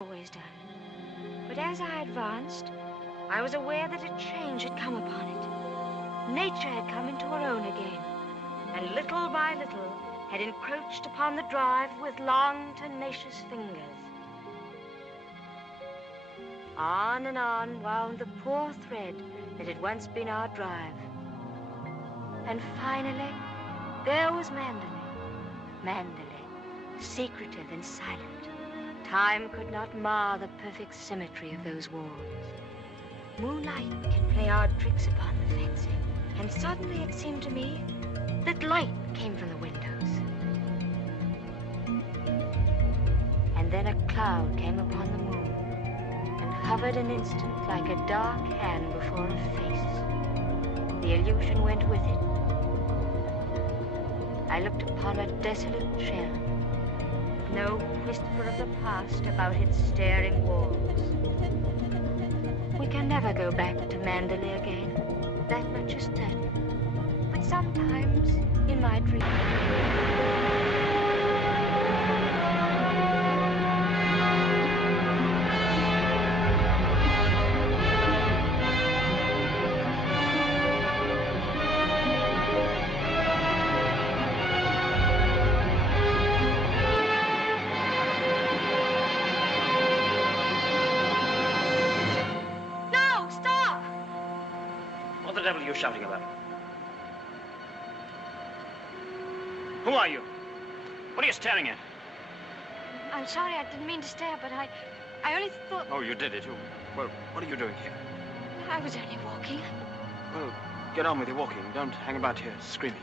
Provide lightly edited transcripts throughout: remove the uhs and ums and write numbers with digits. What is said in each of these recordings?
always done. But as I advanced, I was aware that a change had come upon it. Nature had come into her own again, and little by little had encroached upon the drive with long, tenacious fingers. On and on wound the poor thread that had once been our drive. And finally, there was Mandalay, secretive and silent. Time could not mar the perfect symmetry of those walls. Moonlight can play odd tricks upon the fancy. And suddenly it seemed to me that light came from the windows. And then a cloud came upon the moon and hovered an instant like a dark hand before a face. The illusion went with it. I looked upon a desolate shell. No whisper of the past about its staring walls. We can never go back to Mandalay again. That much is certain. But sometimes, in my dreams... Shouting about? Who are you? What are you staring at? I'm sorry, I didn't mean to stare, but I only thought... Oh, you did it. Well, what are you doing here? I was only walking. Well, get on with your walking. Don't hang about here screaming.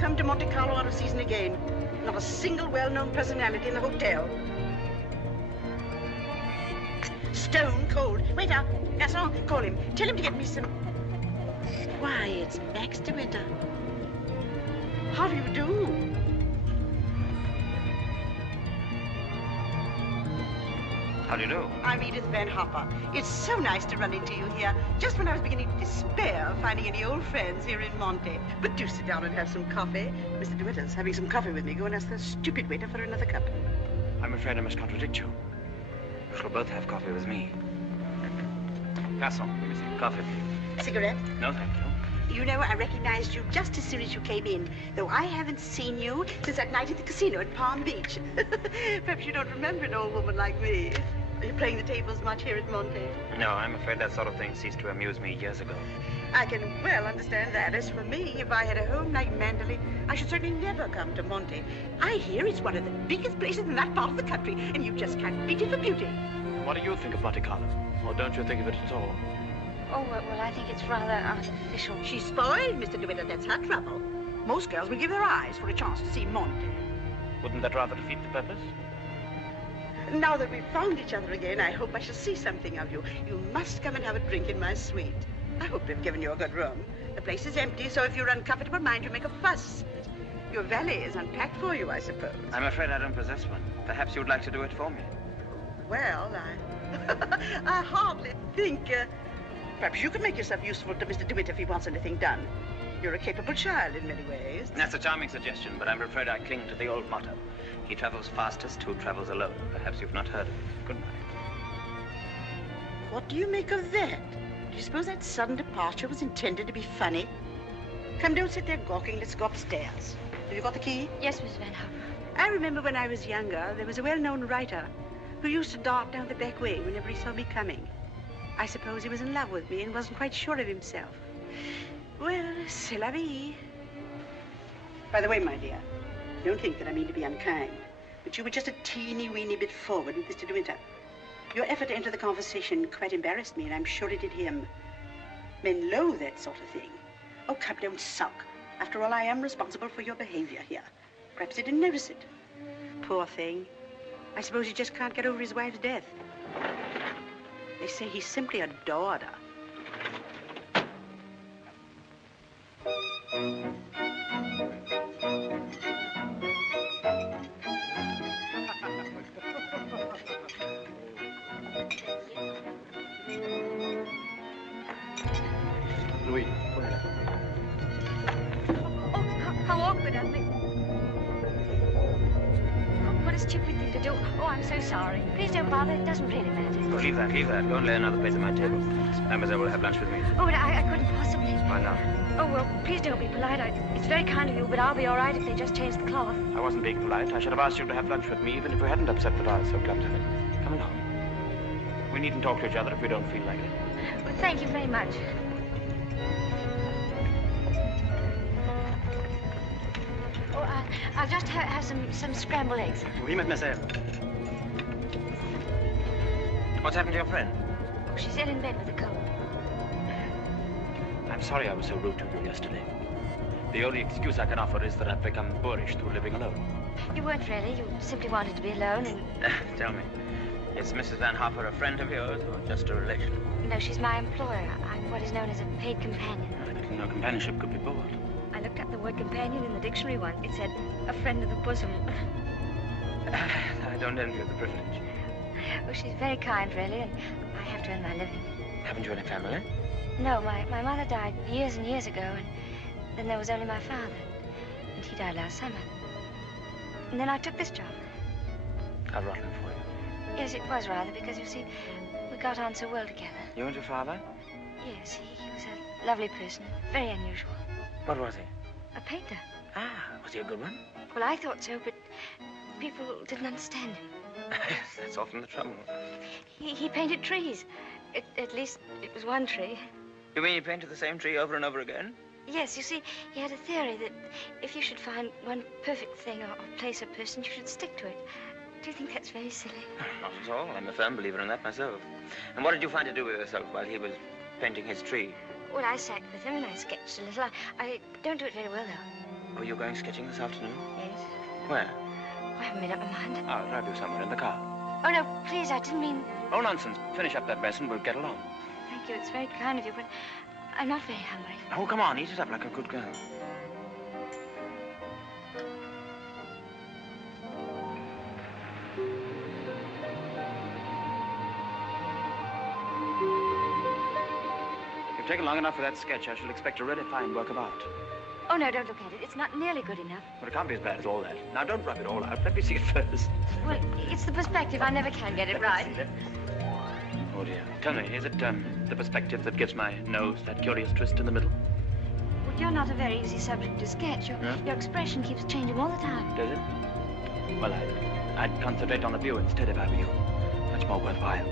Come to Monte Carlo out of season again. Not a single well-known personality in the hotel. Stone cold. Waiter, garçon, call him. Tell him to get me some... Why, it's Max de Winter. How do you do? How do you do? I'm Edith Van Hopper. It's so nice to run into you here, just when I was beginning to despair of finding any old friends here in Monte. But do sit down and have some coffee. Mr. de Winter's having some coffee with me. Go and ask the stupid waiter for another cup. I'm afraid I must contradict you. You shall both have coffee with me. Garçon, let me see. Coffee, please. Cigarette? No, thank you. You know, I recognized you just as soon as you came in, though I haven't seen you since that night at the casino at Palm Beach. Perhaps you don't remember an old woman like me. Are you playing the tables much here at Monte? No, I'm afraid that sort of thing ceased to amuse me years ago. I can well understand that. As for me, if I had a home like Mandalay, I should certainly never come to Monte. I hear it's one of the biggest places in that part of the country, and you just can't beat it for beauty. What do you think of Monte Carlo? Or don't you think of it at all? Oh, well, I think it's rather artificial. She's spoiled, Mr. de Winter. That's her trouble. Most girls will give their eyes for a chance to see Monte. Wouldn't that rather defeat the purpose? Now that we've found each other again, I hope I shall see something of you. You must come and have a drink in my suite. I hope they've given you a good room. The place is empty, so if you're uncomfortable, mind you make a fuss. Your valet is unpacked for you, I suppose. I'm afraid I don't possess one. Perhaps you'd like to do it for me. Well, I hardly think... Perhaps you could make yourself useful to Mr. de Winter if he wants anything done. You're a capable child in many ways. That's a charming suggestion, but I'm afraid I cling to the old motto. He travels fastest who travels alone. Perhaps you've not heard of it. Good night. What do you make of that? Do you suppose that sudden departure was intended to be funny? Come, don't sit there gawking. Let's go upstairs. Have you got the key? Yes, Miss Van Hopper. I remember when I was younger, there was a well-known writer who used to dart down the back way whenever he saw me coming. I suppose he was in love with me and wasn't quite sure of himself. Well, c'est la vie. By the way, my dear, don't think that I mean to be unkind, but you were just a teeny-weeny bit forward with Mr. de Winter. Your effort to enter the conversation quite embarrassed me, and I'm sure it did him. Men loathe that sort of thing. Oh, come, don't sulk. After all, I am responsible for your behavior here. Perhaps he didn't notice it. Poor thing. I suppose he just can't get over his wife's death. They say he simply adored her. Oui. Oh, how awkward of me. Oh, what a stupid thing to do. Oh, I'm so sorry. Please don't bother. It doesn't really matter. Oh, leave that, leave that. Go and lay another place at my table. Mademoiselle will have lunch with me. Oh, but I couldn't possibly. Why not? Oh, well, please don't be polite. It's very kind of you, but I'll be all right if they just change the cloth. I wasn't being polite. I should have asked you to have lunch with me, even if we hadn't upset the vase so clumsily. Come along. We needn't talk to each other if we don't feel like it. Well, thank you very much. Oh, I'll just have some scrambled eggs. Oui, mademoiselle. What's happened to your friend? Oh, she's ill in bed with a cold. I'm sorry I was so rude to you yesterday. The only excuse I can offer is that I've become boorish through living alone. You weren't really. You simply wanted to be alone and... Tell me, is Mrs. Van Hoffer a friend of yours or just a relation? No, she's my employer. I'm what is known as a paid companion. I didn't know companionship could be bought. I looked up the word companion in the dictionary once. It said, a friend of the bosom. I don't envy you the privilege. Well, she's very kind, really, and I have to earn my living. Haven't you any family? No, my mother died years and years ago, and then there was only my father, and he died last summer. And then I took this job. How rotten for you. Yes, it was rather, because, you see, we got on so well together. You and your father? Yes, he was a lovely person, very unusual. What was he? A painter. Ah, was he a good one? Well, I thought so, but people didn't understand him. Yes, that's often the trouble. He painted trees. At least it was one tree. You mean he painted the same tree over and over again? Yes, you see, he had a theory that if you should find one perfect thing or place or person, you should stick to it. Do you think that's very silly? Not at all. I'm a firm believer in that myself. And what did you find to do with yourself while he was painting his tree? Well, I sat with him and I sketched a little. I don't do it very well, though. Oh, you're going sketching this afternoon? Yes. Where? I haven't made up my mind. I'll drive you somewhere in the car. Oh, no, please, I didn't mean... Oh, nonsense. Finish up that mess and we'll get along. Thank you, it's very kind of you, but I'm not very hungry. Oh, come on, eat it up like a good girl. You've taken long enough for that sketch. I shall expect a really fine work of art. Oh, no, don't look at it. It's not nearly good enough. Well, it can't be as bad as all that. Now, don't rub it all out. Let me see it first. Well, it's the perspective. I never can get it right. Oh, dear. Tell me, is it the perspective that gives my nose that curious twist in the middle? Well, you're not a very easy subject to sketch. Your expression keeps changing all the time. Does it? Well, I'd concentrate on the view instead if I were you. Much more worthwhile.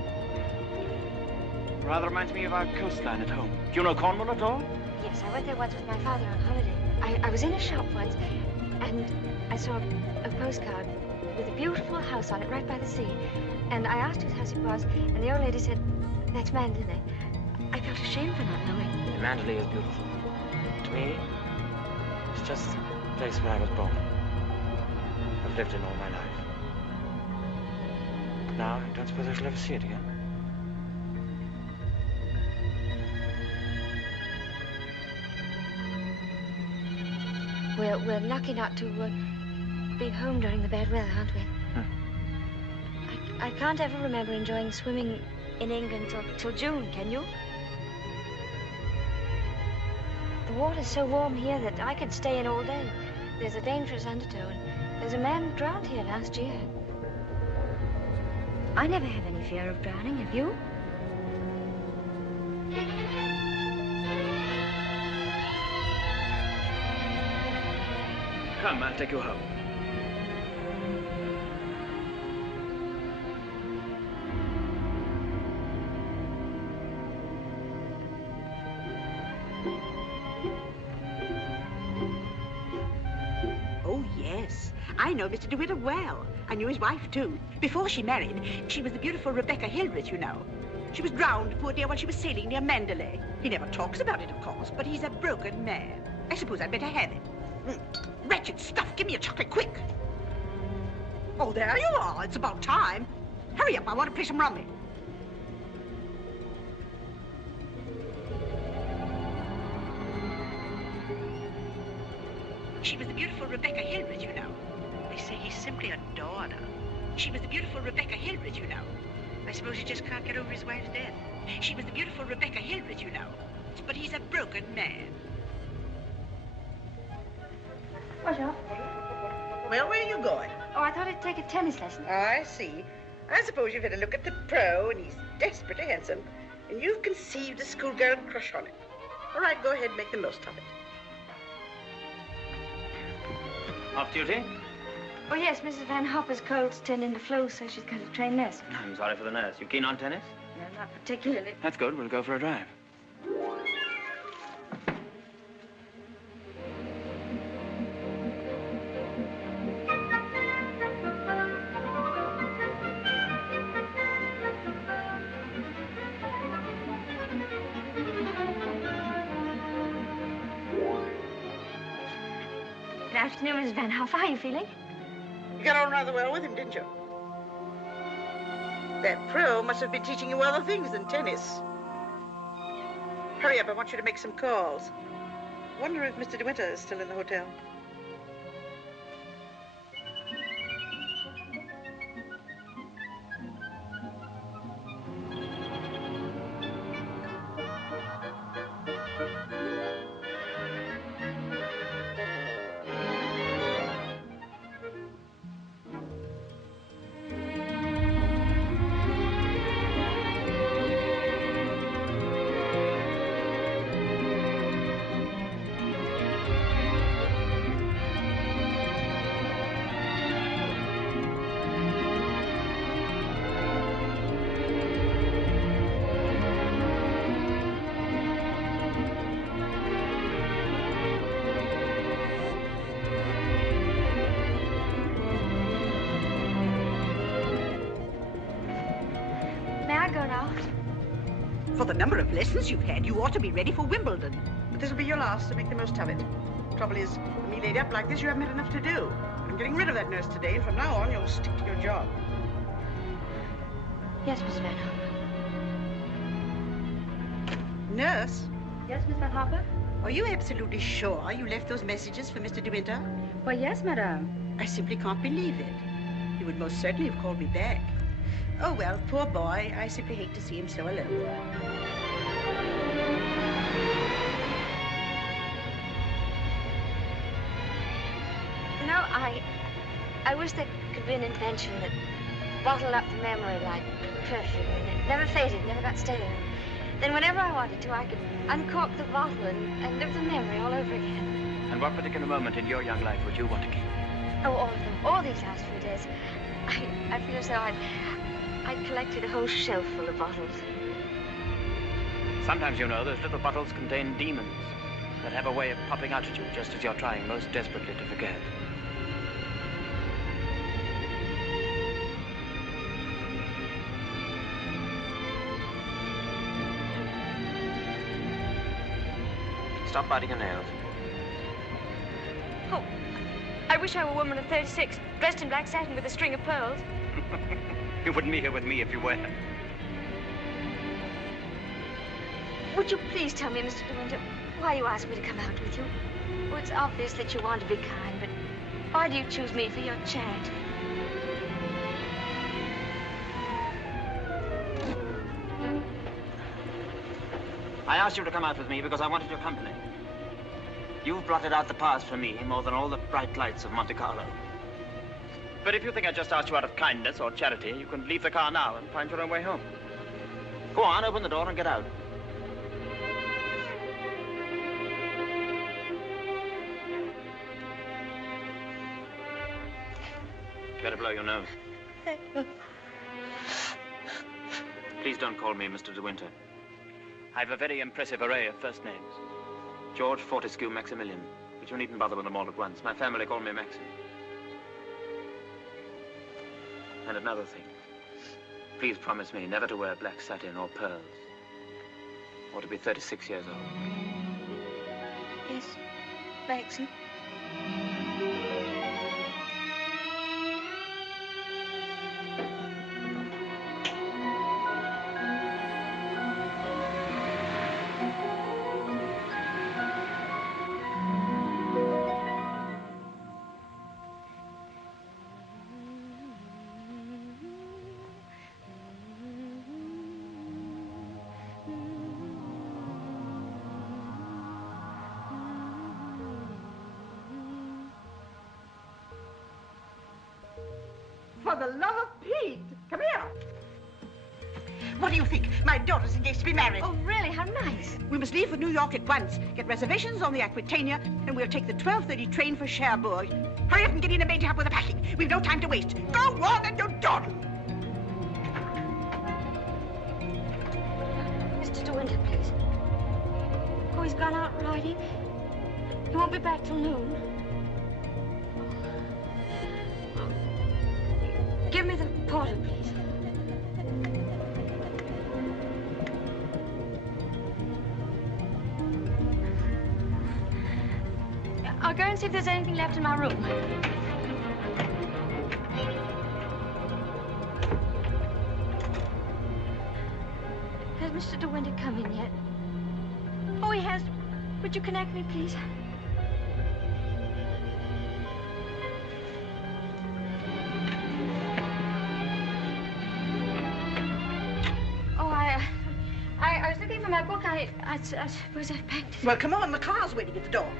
Rather reminds me of our coastline at home. Do you know Cornwall at all? Yes, I went there once with my father on holiday. I was in a shop once, and I saw a postcard with a beautiful house on it right by the sea. And I asked whose house it was, and the old lady said, that's Mandalay. I felt ashamed for not knowing. Mandalay is beautiful. To me, it's just the place where I was born. I've lived in all my life. Now, I don't suppose I shall ever see it again. We're lucky not to be home during the bad weather, aren't we? I can't ever remember enjoying swimming in England till June, can you? The water's so warm here that I could stay in all day. There's a dangerous undertow, and there's a man drowned here last year. I never have any fear of drowning, have you? Come, I'll take you home. Oh, yes. I know Mr. de Winter well. I knew his wife, too. Before she married, she was the beautiful Rebecca Hildreth, you know. She was drowned, poor dear, while she was sailing near Mandalay. He never talks about it, of course, but he's a broken man. I suppose I'd better have it. Wretched stuff. Give me a chocolate, quick. Oh, there you are. It's about time. Hurry up. I want to play some rummy. She was the beautiful Rebecca Hildreth, you know. They say he simply adored her. She was the beautiful Rebecca Hildreth, you know. I suppose he just can't get over his wife's death. She was the beautiful Rebecca Hildreth, you know. but he's a broken man. Bonjour. Well, where are you going? Oh, I thought I'd take a tennis lesson. Oh, I see. I suppose you've had a look at the pro, and he's desperately handsome, and you've conceived a schoolgirl crush on him. All right, go ahead, make the most of it. Off duty? Oh, yes, Mrs. Van Hopper's cold's turned into flu, so she's got to train nurse. I'm sorry for the nurse. You keen on tennis? No, not particularly. That's good. We'll go for a drive. Good afternoon, Mrs. Van Hopper. How are you feeling? You got on rather well with him, didn't you? That pro must have been teaching you other things than tennis. Hurry up, I want you to make some calls. Wonder if Mr. de Winter is still in the hotel. For the number of lessons you've had, you ought to be ready for Wimbledon. But this will be your last, so make the most of it. Trouble is, with me laid up like this, you haven't had enough to do. I'm getting rid of that nurse today, and from now on, you'll stick to your job. Yes, Miss Van Hopper. Nurse? Yes, Miss Van Hopper? Are you absolutely sure you left those messages for Mr. de Winter? Well, yes, madame. I simply can't believe it. He would most certainly have called me back. Oh, well, poor boy. I simply hate to see him so alone. You know, I wish there could be an invention that bottled up the memory like perfume, and it never faded, never got stale. Then whenever I wanted to, I could uncork the bottle and live the memory all over again. And what particular moment in your young life would you want to keep? Oh, all of them. All these last few days. I feel as though I'd collected a whole shelf full of bottles. Sometimes, you know, those little bottles contain demons that have a way of popping out at you just as you're trying most desperately to forget. Stop biting your nails. Oh, I wish I were a woman of 36, dressed in black satin with a string of pearls. You wouldn't be here with me if you were. Would you please tell me, Mr. de Winter, why you asked me to come out with you? Oh, it's obvious that you want to be kind, but why do you choose me for your charity? I asked you to come out with me because I wanted your company. You've blotted out the past for me more than all the bright lights of Monte Carlo. But if you think I just asked you out of kindness or charity, you can leave the car now and find your own way home. Go on, open the door and get out. Better blow your nose. Please don't call me Mr. de Winter. I've a very impressive array of first names. George, Fortescue, Maximilian. But you needn't bother with them all at once. My family call me Maxim. And another thing. Please promise me never to wear black satin or pearls. Or to be 36 years old. Yes, Maxim. for the love of Pete. Come here. What do you think? My daughter's engaged to be married. Oh, really? How nice. We must leave for New York at once. Get reservations on the Aquitania, and we'll take the 12:30 train for Cherbourg. Hurry up and get in and maid to help with the packing. We've no time to waste. Go on and don't dawdle. Mr. De Winter, please. Oh, he's gone out riding. He won't be back till noon. Give me the porter, please. I'll go and see if there's anything left in my room. Has Mr. De Winter come in yet? Oh, he has. Would you connect me, please? Oh, I was looking for my book. I suppose I packed it. Well, come on. The car's waiting at the door.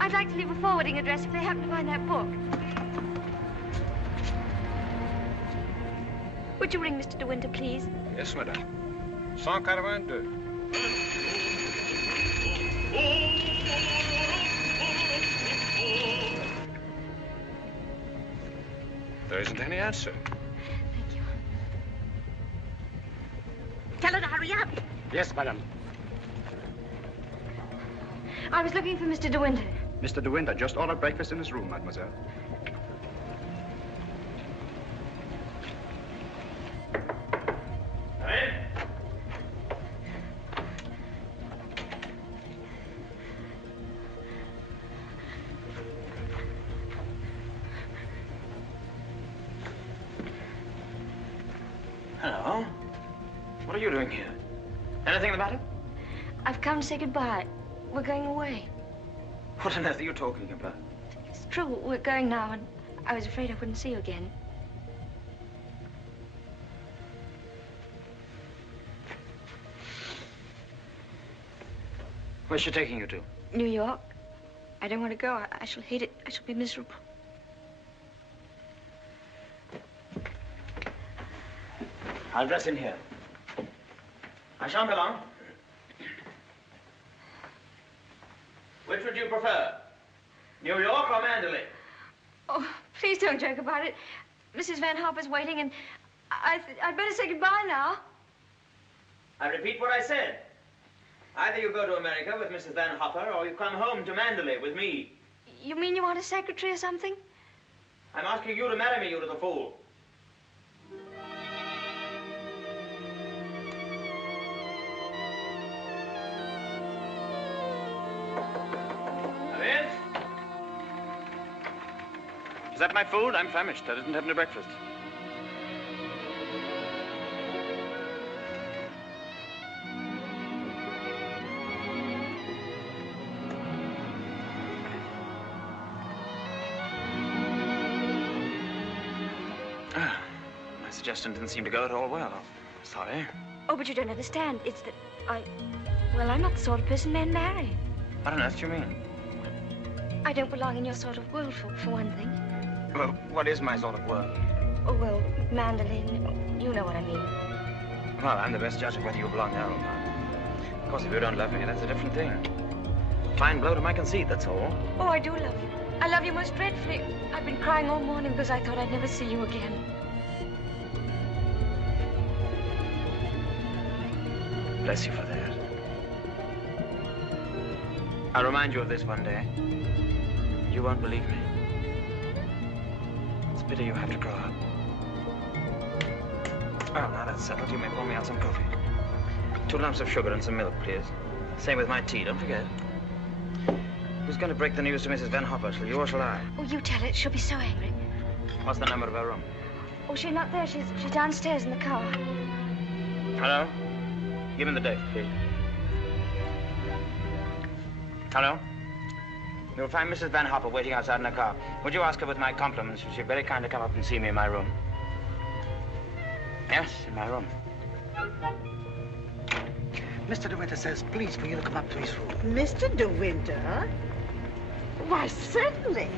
I'd like to leave a forwarding address if they happen to find that book. Would you ring Mr. De Winter, please? Yes, madame. 182. There isn't any answer. Thank you. Tell her to hurry up. Yes, madame. I was looking for Mr. De Winter. Mr. De Winter just ordered breakfast in his room, mademoiselle. Come in. Hello. What are you doing here? Anything the matter? I've come to say goodbye. We're going away. What on earth are you talking about? It's true, we're going now, and I was afraid I wouldn't see you again. Where's she taking you to? New York. I don't want to go. I shall hate it. I shall be miserable. I'll dress in here. I shan't be long. Which would you prefer? New York or Mandalay? Oh, please don't joke about it. Mrs. Van Hopper's waiting, and I'd better say goodbye now. I repeat what I said. Either you go to America with Mrs. Van Hopper, or you come home to Mandalay with me. You mean you want a secretary or something? I'm asking you to marry me, you little fool. Come in. Is that my food? I'm famished. I didn't have any breakfast. My suggestion didn't seem to go at all well. Sorry. Oh, but you don't understand. It's that well, I'm not the sort of person men marry. What on earth do you mean? I don't belong in your sort of world, for one thing. Well, what is my sort of work? Oh, well, Mandalay, you know what I mean. Well, I'm the best judge of whether you belong there or not. Of course, if you don't love me, that's a different thing. Fine blow to my conceit, that's all. Oh, I do love you. I love you most dreadfully. I've been crying all morning because I thought I'd never see you again. Bless you for that. I'll remind you of this one day. You won't believe me. It's a pity you have to grow up. Oh, now that's settled. You may pour me out some coffee. 2 lumps of sugar and some milk, please. Same with my tea, don't forget. Who's going to break the news to Mrs. Van Hopper? Shall you or shall I? Oh, you tell her. She'll be so angry. What's the number of her room? Oh, she's not there. She's downstairs in the car. Hello? Give me the date, please. Hello? You'll find Mrs. Van Hopper waiting outside in her car. Would you ask her with my compliments if she'd very kind to come up and see me in my room? Yes, in my room. Mr. de Winter says, please, for you to come up to his room. Mr. de Winter? Why, certainly.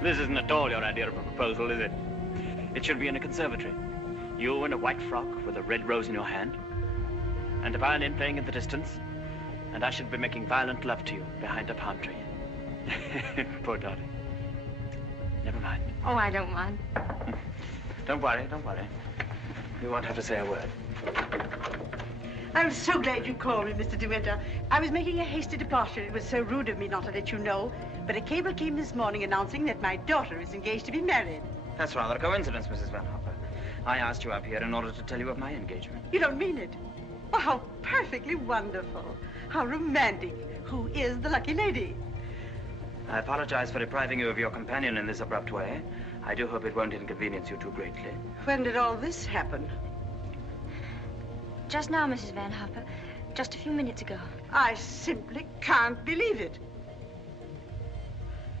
This isn't at all your idea of a proposal, is it? It should be in a conservatory. You in a white frock with a red rose in your hand, and a violin playing in the distance, and I should be making violent love to you behind a palm tree. Poor darling. Never mind. Oh, I don't mind. Don't worry, don't worry. You won't have to say a word. I'm so glad you called me, Mr. de Winter. I was making a hasty departure. It was so rude of me not to let you know. But a cable came this morning announcing that my daughter is engaged to be married. That's rather a coincidence, Mrs. Van Hopper. I asked you up here in order to tell you of my engagement. You don't mean it? Oh, how perfectly wonderful. How romantic. Who is the lucky lady? I apologize for depriving you of your companion in this abrupt way. I do hope it won't inconvenience you too greatly. When did all this happen? Just now, Mrs. Van Hopper. Just a few minutes ago. I simply can't believe it.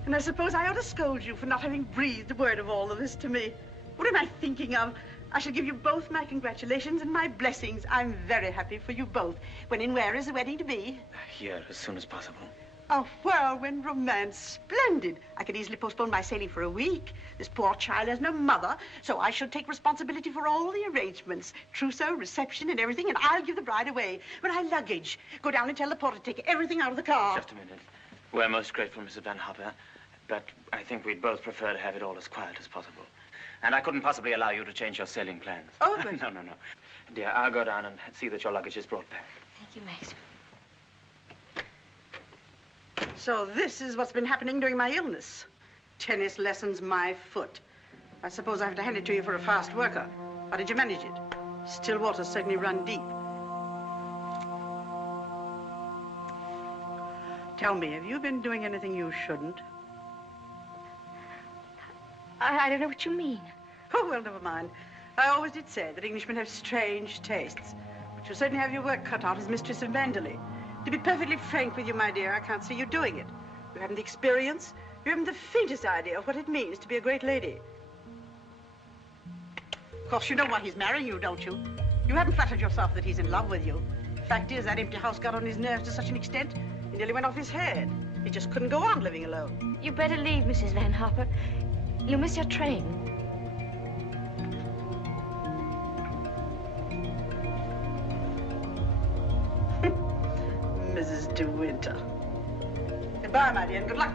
And I suppose I ought to scold you for not having breathed a word of all of this to me. What am I thinking of? I shall give you both my congratulations and my blessings. I'm very happy for you both. When and where is the wedding to be? Here, as soon as possible. A whirlwind romance. Splendid. I could easily postpone my sailing for a week. This poor child has no mother, so I shall take responsibility for all the arrangements. Trousseau, reception, and everything, and I'll give the bride away. When I luggage, go down and tell the porter to take everything out of the car. Just a minute. We're most grateful, Mrs. Van Hopper, but I think we'd both prefer to have it all as quiet as possible. And I couldn't possibly allow you to change your sailing plans. Oh, but... No. Dear, I'll go down and see that your luggage is brought back. Thank you, Maxim. So this is what's been happening during my illness. Tennis lessons, my foot. I suppose I have to hand it to you for a fast worker. How did you manage it? Still waters certainly run deep. Tell me, have you been doing anything you shouldn't? I don't know what you mean. Oh, well, never mind. I always did say that Englishmen have strange tastes. But you certainly have your work cut out as mistress of Manderley. To be perfectly frank with you, my dear, I can't see you doing it. You haven't the experience. You haven't the faintest idea of what it means to be a great lady. Of course, you know why he's marrying you, don't you? You haven't flattered yourself that he's in love with you. Fact is, that empty house got on his nerves to such an extent, he nearly went off his head. He just couldn't go on living alone. You better leave, Mrs. Van Hopper. You'll miss your train. Mrs. de Winter. Goodbye, my dear, and good luck.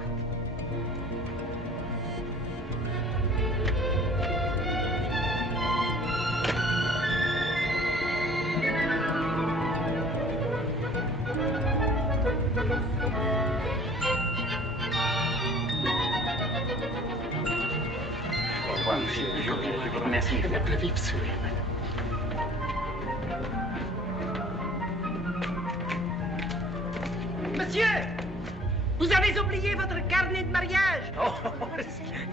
Merci. Monsieur, vous avez oublié votre carnet de mariage. Oh,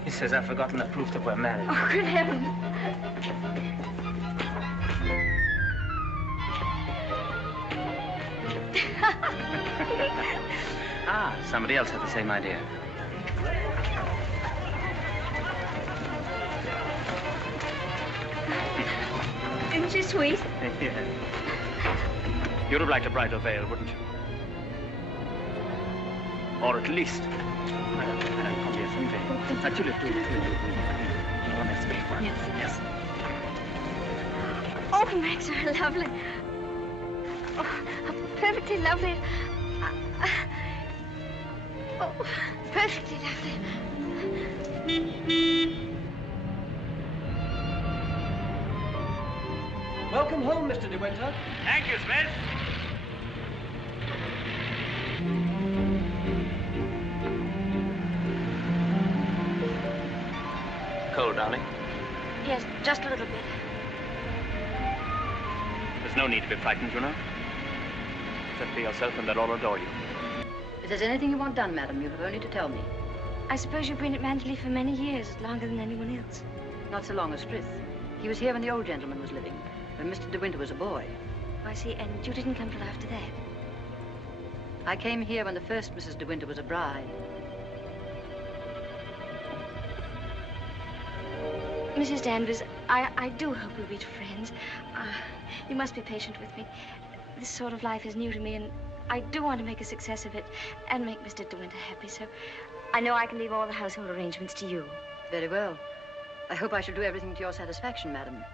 he says I've forgotten the proof that we're married. Oh, good heavens. Ah, somebody else had the same idea. Isn't she sweet? Yeah. You'd have liked a bridal veil, wouldn't you? Or at least... Madame, combien ça me fait? Ah, tu le fais. Yes. Oh, Max, how lovely. Oh, how perfectly lovely. Oh, perfectly lovely. Welcome home, Mr. de Winter. Thank you, Smith. Cold, darling? Yes, just a little bit. There's no need to be frightened, you know. Just be yourself and they'll all adore you. If there's anything you want done, madam, you have only to tell me. I suppose you've been at Manderley for many years, longer than anyone else. Not so long as Frith. He was here when the old gentleman was living, when Mr. de Winter was a boy. Oh, I see, and you didn't come till after that. I came here when the first Mrs. de Winter was a bride. Mrs. Danvers, I do hope we'll be friends. You must be patient with me. This sort of life is new to me, and I do want to make a success of it and make Mr. De Winter happy, so I know I can leave all the household arrangements to you. Very well. I hope I shall do everything to your satisfaction, madam.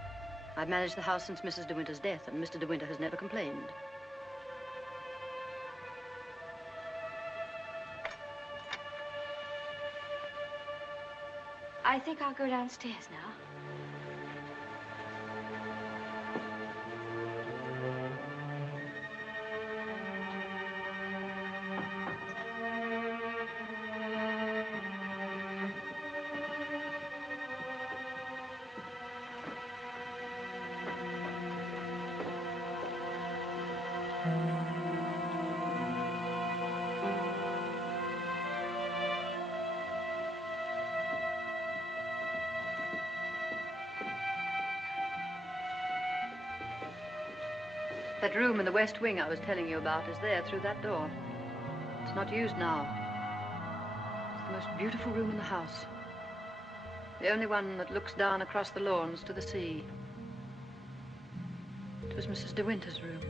I've managed the house since Mrs. De Winter's death, and Mr. De Winter has never complained. I think I'll go downstairs now. That room in the west wing I was telling you about is there through that door. It's not used now. It's the most beautiful room in the house. The only one that looks down across the lawns to the sea. It was Mrs. De Winter's room.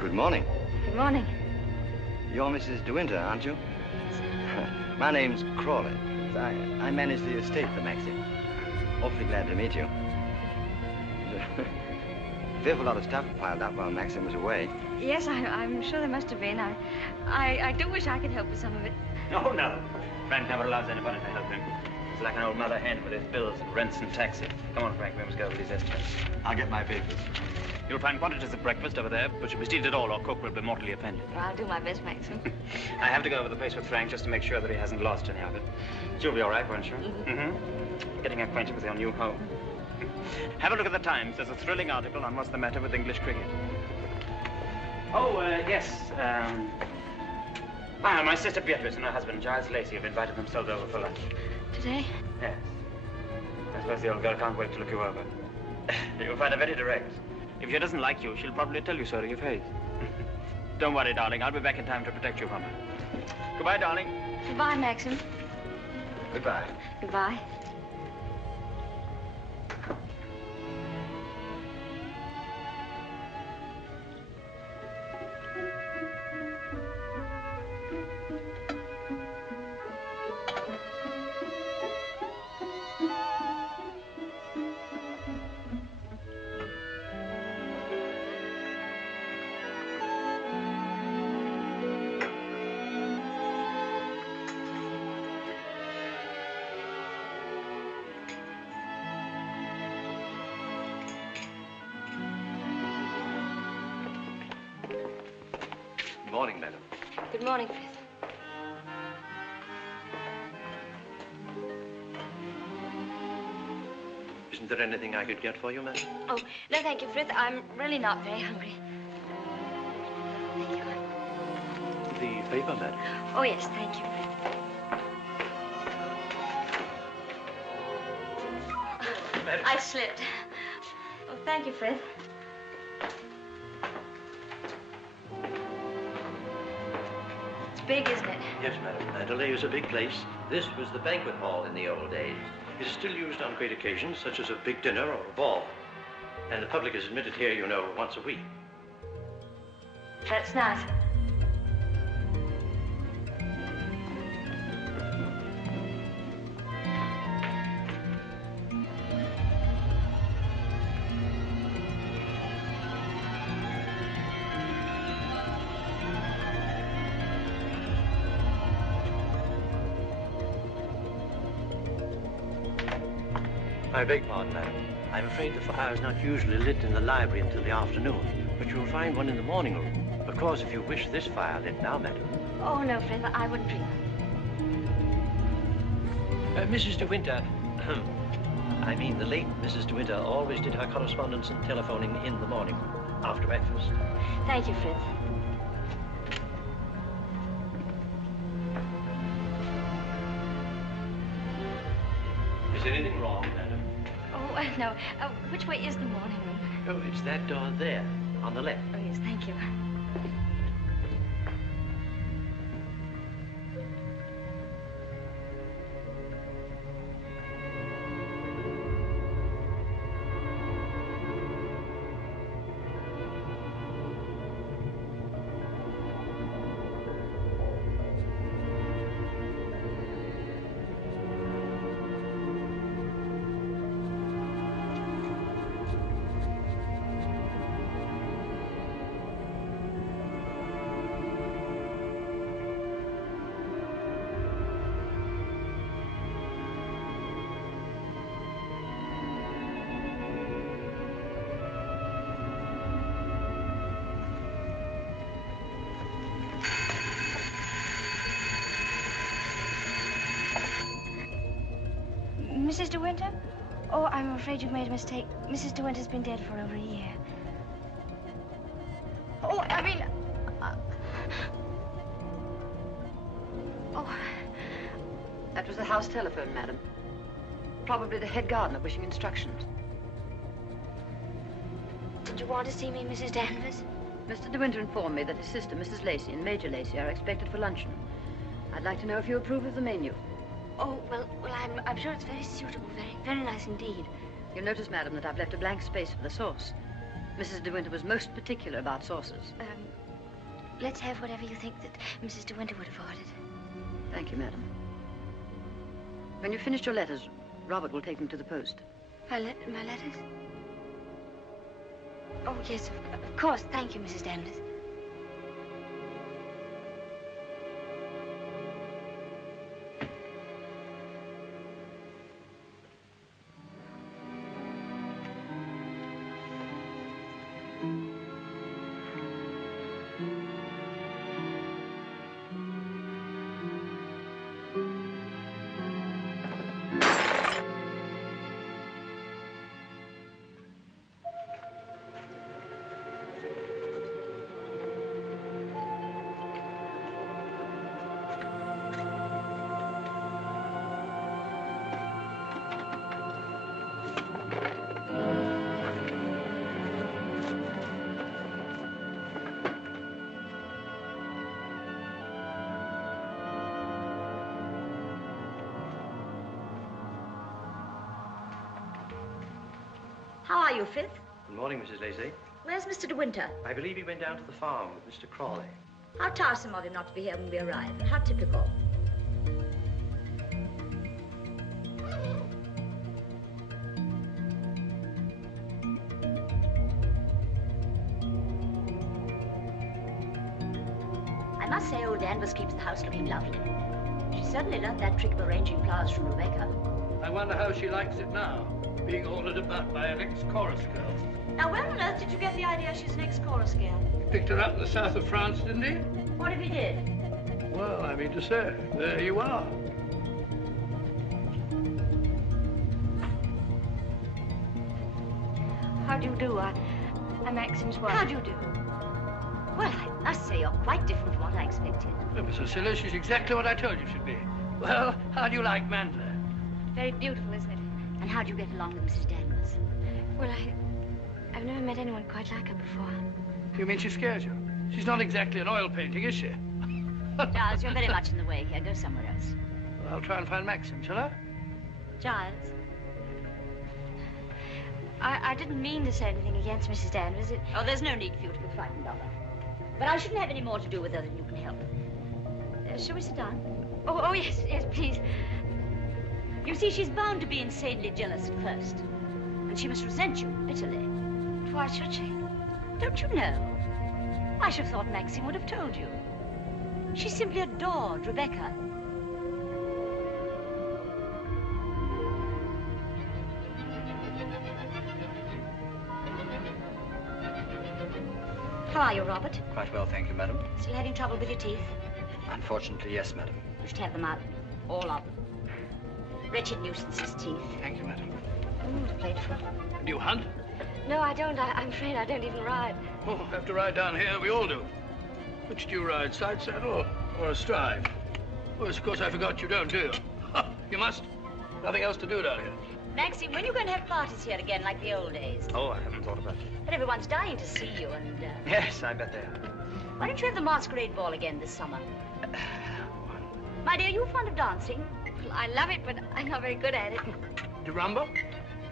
Good morning. Good morning. You're Mrs. De Winter, aren't you? My name's Crawley. I manage the estate for Maxim. Awfully glad to meet you. There's a fearful lot of stuff piled up while Maxim was away. Yes, I'm sure there must have been. I do wish I could help with some of it. Oh, no. Frank never allows anybody to help him. He's like an old mother hen with his bills and rents and taxes. Come on, Frank, we must go with these estimates. I'll get my papers. You'll find quantities of breakfast over there, but you must eat it all or cook will be mortally offended. Well, I'll do my best, Maxim. I have to go over the place with Frank just to make sure that he hasn't lost any of it. You'll be all right, won't you? Getting acquainted with your new home. Have a look at the Times. There's a thrilling article on what's the matter with English cricket. Oh, yes. My sister Beatrice and her husband, Giles Lacey, have invited themselves over for lunch. Today? Yes. I suppose the old girl can't wait to look you over. You'll find her very direct. If she doesn't like you, she'll probably tell you so to your face. Don't worry, darling. I'll be back in time to protect you from her. Goodbye, darling. Goodbye, Maxim. Goodbye. Goodbye. Good morning, madam. Good morning, Frith. Isn't there anything I could get for you, madam? Oh, no, thank you, Frith. I'm really not very hungry. Thank you. The paper, madam. Oh, yes, thank you, Frith. I slipped. Oh, thank you, Frith. It's big, isn't it? Yes, madam. Mandalay is a big place. This was the banquet hall in the old days. is still used on great occasions, such as a big dinner or a ball. And the public is admitted here, you know, once a week. That's nice. I beg pardon, madam. I'm afraid the fire is not usually lit in the library until the afternoon, but you'll find one in the morning room. Of course, if you wish this fire lit now, madam. Oh, no, Fred, I wouldn't dream. Mrs. de Winter, I mean the late Mrs. de Winter always did her correspondence and telephoning in the morning room, after breakfast. Thank you, Fred. Is anything wrong, madam? Oh, no. Which way is the morning room? Oh, it's that door there, on the left. Oh, yes, thank you. Mrs. de Winter? Oh, I'm afraid you've made a mistake. Mrs. de Winter's been dead for over a year. Oh, I mean... Oh, that was the house telephone, madam. Probably the head gardener wishing instructions. Did you want to see me, Mrs. Danvers? Mr. de Winter informed me that his sister, Mrs. Lacey, and Major Lacey are expected for luncheon. I'd like to know if you approve of the menu. Oh, well, I'm sure it's very suitable, very nice indeed. You'll notice, madam, that I've left a blank space for the sauce. Mrs. de Winter was most particular about sauces. Let's have whatever you think that Mrs. de Winter would have ordered. Thank you, madam. When you've finished your letters, Robert will take them to the post. My letters? Oh, yes, of course. Thank you, Mrs. Danvers. How are you, Fifth? Good morning, Mrs. Lacey. Where's Mr. de Winter? I believe he went down to the farm with Mr. Crawley. How tiresome of him not to be here when we arrive. How typical. I must say old Danvers keeps the house looking lovely. She certainly learned that trick of arranging flowers from Rebecca. I wonder how she likes it now, being ordered about by an ex-chorus girl. Now, where on earth did you get the idea she's an ex-chorus girl? He picked her up in the south of France, didn't he? What if he did? Well, I mean to say, there you are. How do you do? I'm Maxim's wife. How do you do? Well, I must say you're quite different from what I expected. Oh, Mrs. Siller, she's exactly what I told you she'd be. Well, how do you like Mandler? Very beautiful, isn't it? And how do you get along with Mrs. Danvers? Well, I've never met anyone quite like her before. You mean she scares you? She's not exactly an oil painting, is she? Giles, you're very much in the way here. Go somewhere else. Well, I'll try and find Maxim, shall I? Giles. I didn't mean to say anything against Mrs. Danvers. Oh, there's no need for you to be frightened of her. But I shouldn't have any more to do with her than you can help. Shall we sit down? Oh, yes, please. You see, she's bound to be insanely jealous at first. And she must resent you bitterly. Why should she? Don't you know? I should have thought Maxim would have told you. She simply adored Rebecca. How are you, Robert? Quite well, thank you, madam. Still having trouble with your teeth? Unfortunately, yes, madam. You should have them out. All of them. Wretched nuisances, teeth. Thank you, madam. Ooh, the plateful. Do you hunt? No, I don't. I'm afraid I don't even ride. Oh, have to ride down here. We all do. Which do you ride, side saddle or astride? Well, of course, I forgot you don't, do you? You must. Nothing else to do down here. Maxim, when are you going to have parties here again, like the old days? Oh, I haven't thought about it. But everyone's dying to see you, and... Yes, I bet they are. Why don't you have the masquerade ball again this summer? My dear, you fond of dancing? Well, I love it, but I'm not very good at it. Do you rumble?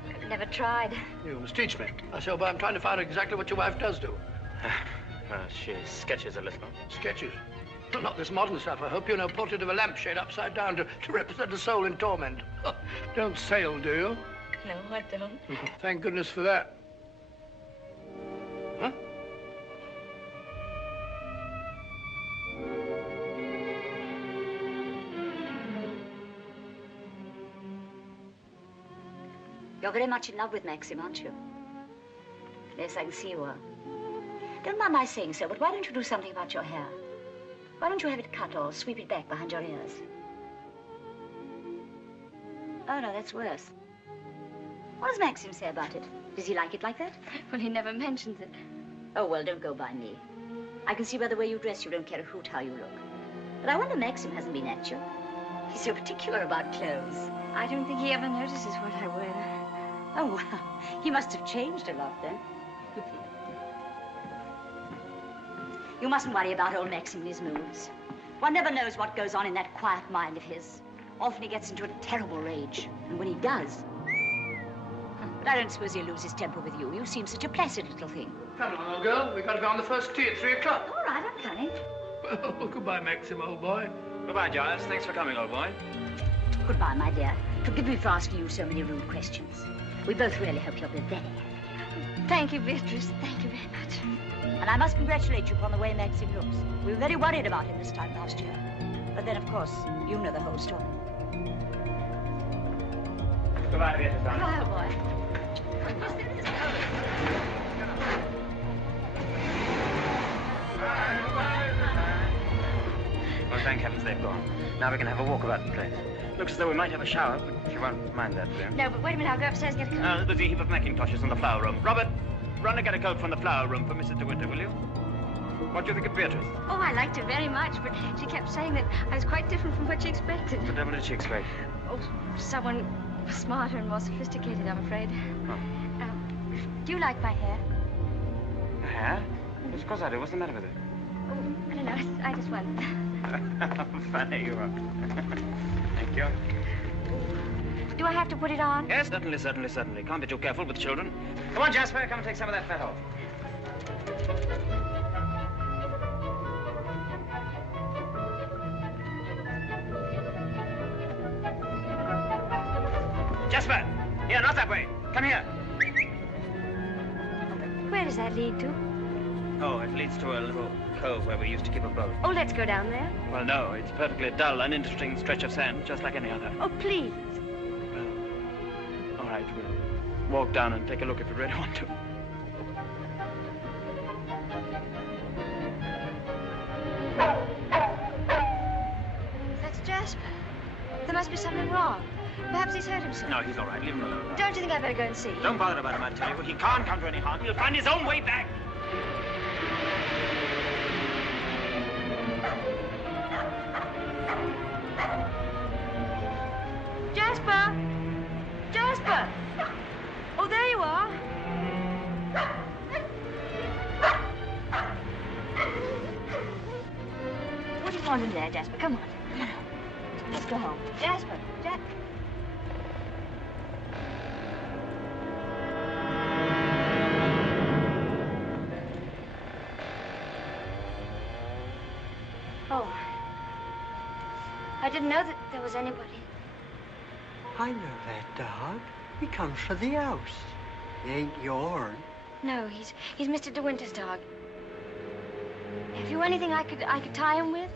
I've never tried. You must teach me. I say, but I'm trying to find out exactly what your wife does do. She sketches a little. Sketches? Well, not this modern stuff. I hope you know, portrait of a lampshade upside down to represent a soul in torment. Don't sail, do you? No, I don't. Thank goodness for that. Huh? You're very much in love with Maxim, aren't you? Yes, I can see you are. Don't mind my saying so, but why don't you do something about your hair? Why don't you have it cut or sweep it back behind your ears? Oh, no, that's worse. What does Maxim say about it? Does he like it like that? Well, he never mentions it. Oh, well, don't go by me. I can see by the way you dress you don't care a hoot how you look. But I wonder Maxim hasn't been at you. He's so particular about clothes. I don't think he ever notices what I wear. Oh, well, he must have changed a lot then. You mustn't worry about old Maxim and his moods. One never knows what goes on in that quiet mind of his. Often he gets into a terrible rage, and when he does... But I don't suppose he'll lose his temper with you. You seem such a placid little thing. Come on, old girl. We've got to go on the first tee at 3 o'clock. All right, I'm coming. Well, goodbye, Maxim, old boy. Goodbye, Giles. Thanks for coming, old boy. Goodbye, my dear. Forgive me for asking you so many rude questions. We both really hope you'll be very happy. Thank you, Beatrice. Thank you very much. And I must congratulate you upon the way Maxim looks. We were very worried about him this time last year. But then, of course, you know the whole story. Goodbye, Beatrice. Goodbye, old boy. Well, thank heavens they've gone. Now we can have a walk about the place. Looks as though we might have a shower, but you won't mind that, do you? No, but wait a minute. I'll go upstairs and get a coat. There's a heap of Macintoshes in the flower room. Robert, run and get a coat from the flower room for Mrs. de Winter, will you? What do you think of Beatrice? Oh, I liked her very much, but she kept saying that I was quite different from what she expected. What the devil did she expect? Oh, someone smarter and more sophisticated, I'm afraid. Oh. Do you like my hair? Her hair? Yes, of course I do. What's the matter with it? Oh, I don't know. I just wondered. Funny you are. Thank you. Do I have to put it on? Yes, certainly, certainly, certainly. Can't be too careful with children. Come on, Jasper, come and take some of that fat off. Jasper! Here, not that way. Come here. Where does that lead to? Oh, it leads to a little cove where we used to keep a boat. Oh, let's go down there. Well, no, it's a perfectly dull, uninteresting stretch of sand, just like any other. Oh, please. Well, all right, we'll walk down and take a look if you really want to. That's Jasper. There must be something wrong. Perhaps he's hurt himself. No, he's all right. Leave him alone. Don't you think I better go and see? Don't bother about him, I tell you. He can't come to any harm. He'll find his own way back. Jasper! Jasper! Oh, there you are. What do you want in there, Jasper? Come on. Let's go home. Jasper! Oh. I didn't know that there was anybody. I know that dog. He comes for the house. He ain't yourn. No, he's Mr. de Winter's dog. Have you anything I could tie him with?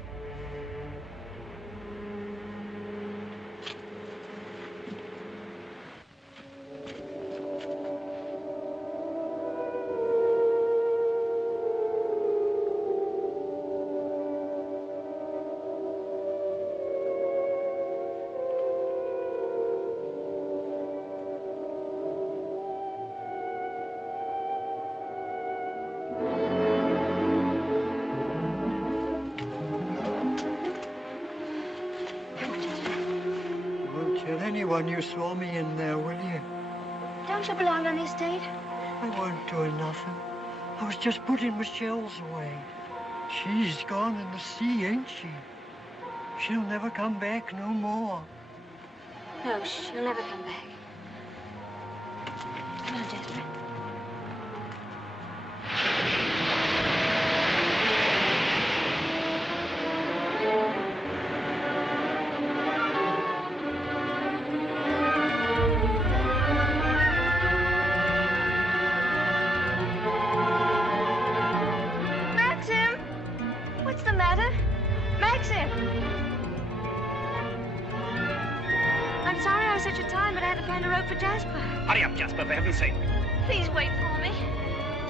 Anyone you saw me in there, will you? Don't you belong on the estate? I wasn't doing nothing. I was just putting my shells away. She's gone in the sea, ain't she? She'll never come back no more. No, she'll never come back. Come on, Jasper. Hurry up, Jasper, for heaven's sake. Please wait for me.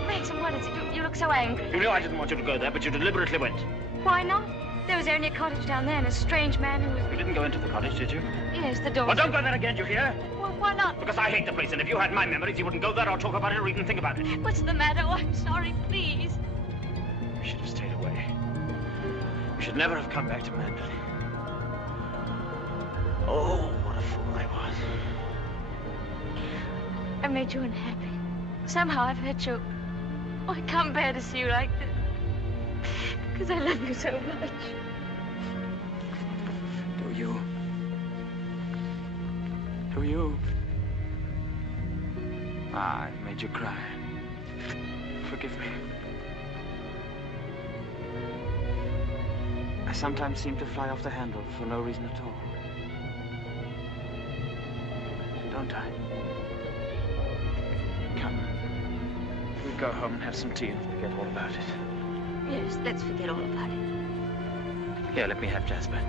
Maxim, what is it? You look so angry. You knew I didn't want you to go there, but you deliberately went. Why not? There was only a cottage down there and a strange man who was... You didn't go into the cottage, did you? Yes, the door... Well, don't go there again, you hear? Well, why not? Because I hate the place, and if you had my memories, you wouldn't go there or talk about it or even think about it. What's the matter? Oh, I'm sorry, please. We should have stayed away. We should never have come back to Manderley. Oh, what a fool I was. I made you unhappy. Somehow I've hurt you. Oh, I can't bear to see you like this. Because I love you so much. Do you? Do you? Ah, I made you cry. Forgive me. I sometimes seem to fly off the handle for no reason at all. Don't I? Come. We'll go home and have some tea and forget all about it. Yes, let's forget all about it. Here, let me have Jasper.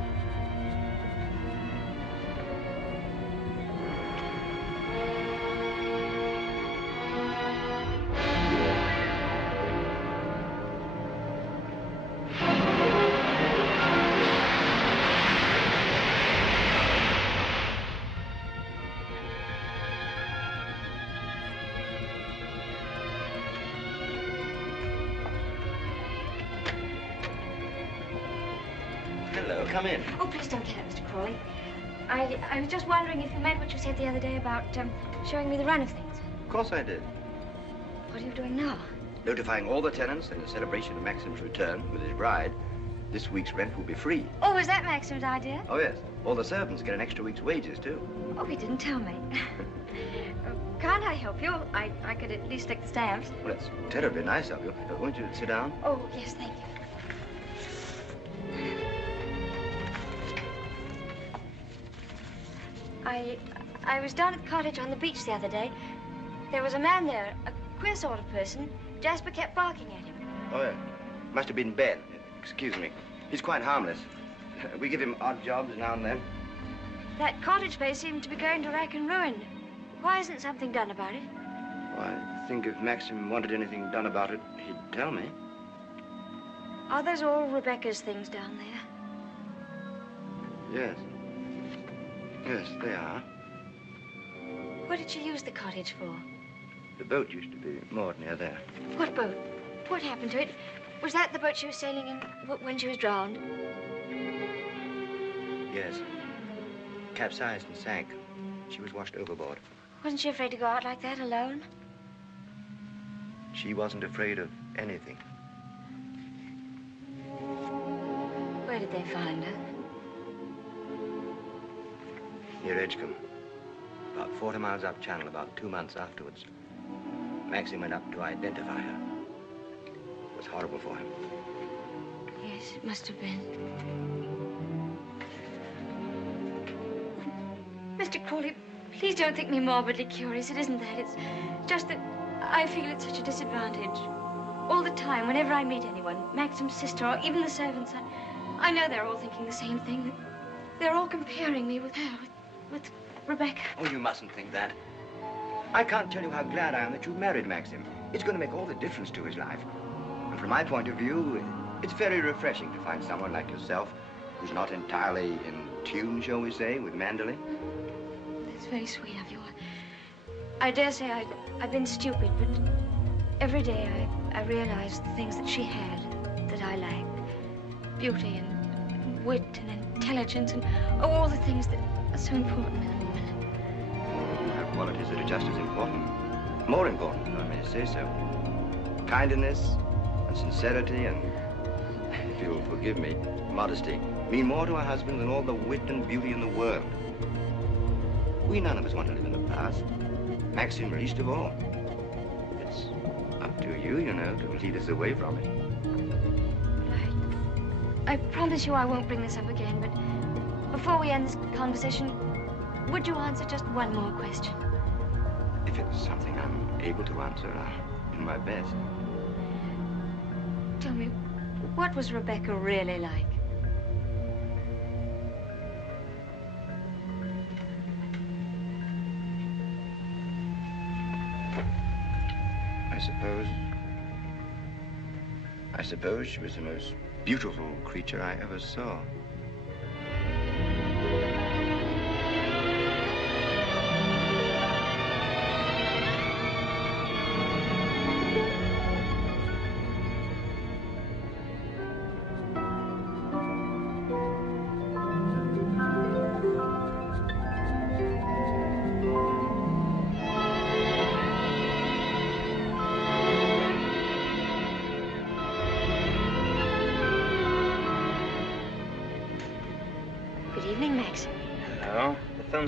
Come in. Oh, please don't get up, Mr. Crawley. I was just wondering if you meant what you said the other day about showing me the run of things. Of course I did. What are you doing now? Notifying all the tenants in the celebration of Maxim's return with his bride. This week's rent will be free. Oh, was that Maxim's idea? Oh, yes. All the servants get an extra week's wages, too. Oh, he didn't tell me. Can't I help you? I could at least take the stamps. Well, that's terribly nice of you. Won't you sit down? Oh, yes, thank you. I was down at the cottage on the beach the other day. There was a man there, a queer sort of person. Jasper kept barking at him. Oh, yeah. Must have been Ben. Excuse me. He's quite harmless. We give him odd jobs now and then. That cottage place seemed to be going to rack and ruin. Why isn't something done about it? Well, I think if Maxim wanted anything done about it, he'd tell me. Are those all Rebecca's things down there? Yes. Yes, they are. What did she use the cottage for? The boat used to be moored near there. What boat? What happened to it? Was that the boat she was sailing in when she was drowned? Yes. Capsized and sank. She was washed overboard. Wasn't she afraid to go out like that alone? She wasn't afraid of anything. Where did they find her? Near Edgecombe. About 40 miles up channel, about 2 months afterwards. Maxim went up to identify her. It was horrible for him. Yes. Yes, it must have been. Mr. Crawley, please don't think me morbidly curious. It isn't that. It's just that I feel it's such a disadvantage. All the time, whenever I meet anyone, Maxim's sister or even the servants, I know they're all thinking the same thing. They're all comparing me with her, with Rebecca. Oh, you mustn't think that. I can't tell you how glad I am that you've married Maxim. It's going to make all the difference to his life. And from my point of view, it's very refreshing to find someone like yourself who's not entirely in tune, shall we say, with Manderley. That's very sweet of you. I dare say I've been stupid, but every day I realize the things that she had that I lacked. Beauty and wit and intelligence and all the things that are so important in a woman. You have qualities that are just as important. More important, if I may say so. Kindness and sincerity and, if you'll forgive me, modesty mean more to a husband than all the wit and beauty in the world. We none of us want to live in the past. Maxim least of all. It's up to you, you know, to lead us away from it. I promise you I won't bring this up again, but before we end this conversation, would you answer just one more question? If it's something I'm able to answer, I'll do my best. Tell me, what was Rebecca really like? I suppose she was the most beautiful creature I ever saw.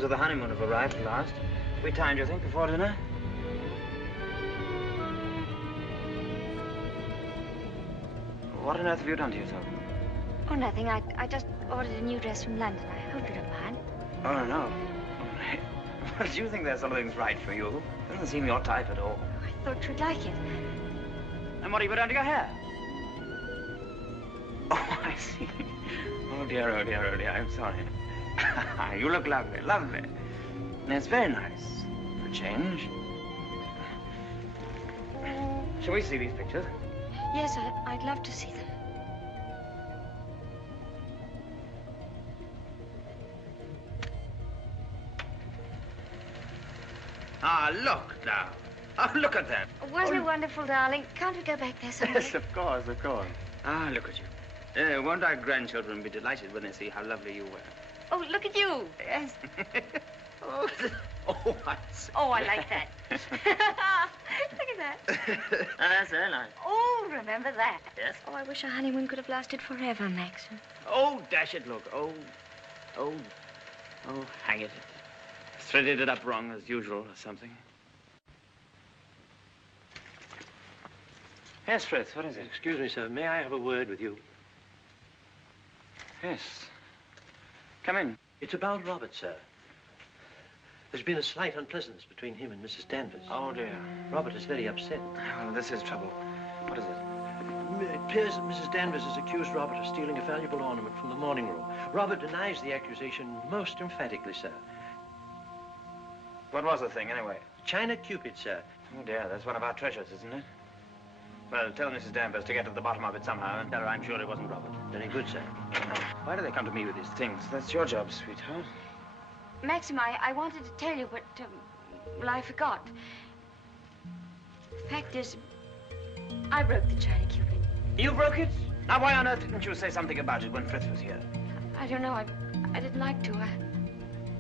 Of the honeymoon have arrived at last. We timed, you think, before dinner? What on earth have you done to yourself? Oh, nothing. I just ordered a new dress from London. I hope you don't mind. Oh, no. Well, do you think there's something right for you? Doesn't seem your type at all. Oh, I thought you'd like it. And what have you done to your hair? Oh, I see. Oh, dear, oh, dear, oh, dear. I'm sorry. You look lovely, lovely. It's very nice for a change. Shall we see these pictures? Yes, I'd love to see them. Ah, look now. Oh, look at that. Wasn't it wonderful, darling? Can't we go back there someday? Yes, of course, of course. Ah, look at you. Won't our grandchildren be delighted when they see how lovely you were? Oh, look at you. Yes. Oh, I see. Oh, I like that. Look at that. That's very nice. Oh, remember that. Yes. Oh, I wish our honeymoon could have lasted forever, Maxim. Oh, dash it, look. Oh, hang it. Threaded it up wrong, as usual, or something. Yes, Frith, what is it? Excuse me, sir. May I have a word with you? Yes. Come in. It's about Robert, sir. There's been a slight unpleasantness between him and Mrs. Danvers. Oh, dear. Robert is very upset. Oh, this is trouble. What is it? It appears that Mrs. Danvers has accused Robert of stealing a valuable ornament from the morning room. Robert denies the accusation most emphatically, sir. What was the thing, anyway? China Cupid, sir. Oh, dear, that's one of our treasures, isn't it? Well, tell Mrs. Danvers to get to the bottom of it somehow, and tell her I'm sure it wasn't Robert. Very good, sir. Why do they come to me with these things? That's your job, sweetheart. Maxim, I wanted to tell you, but, well, I forgot. The fact is, I broke the China Cupid. You broke it? Now, why on earth didn't you say something about it when Frith was here? I don't know. I didn't like to.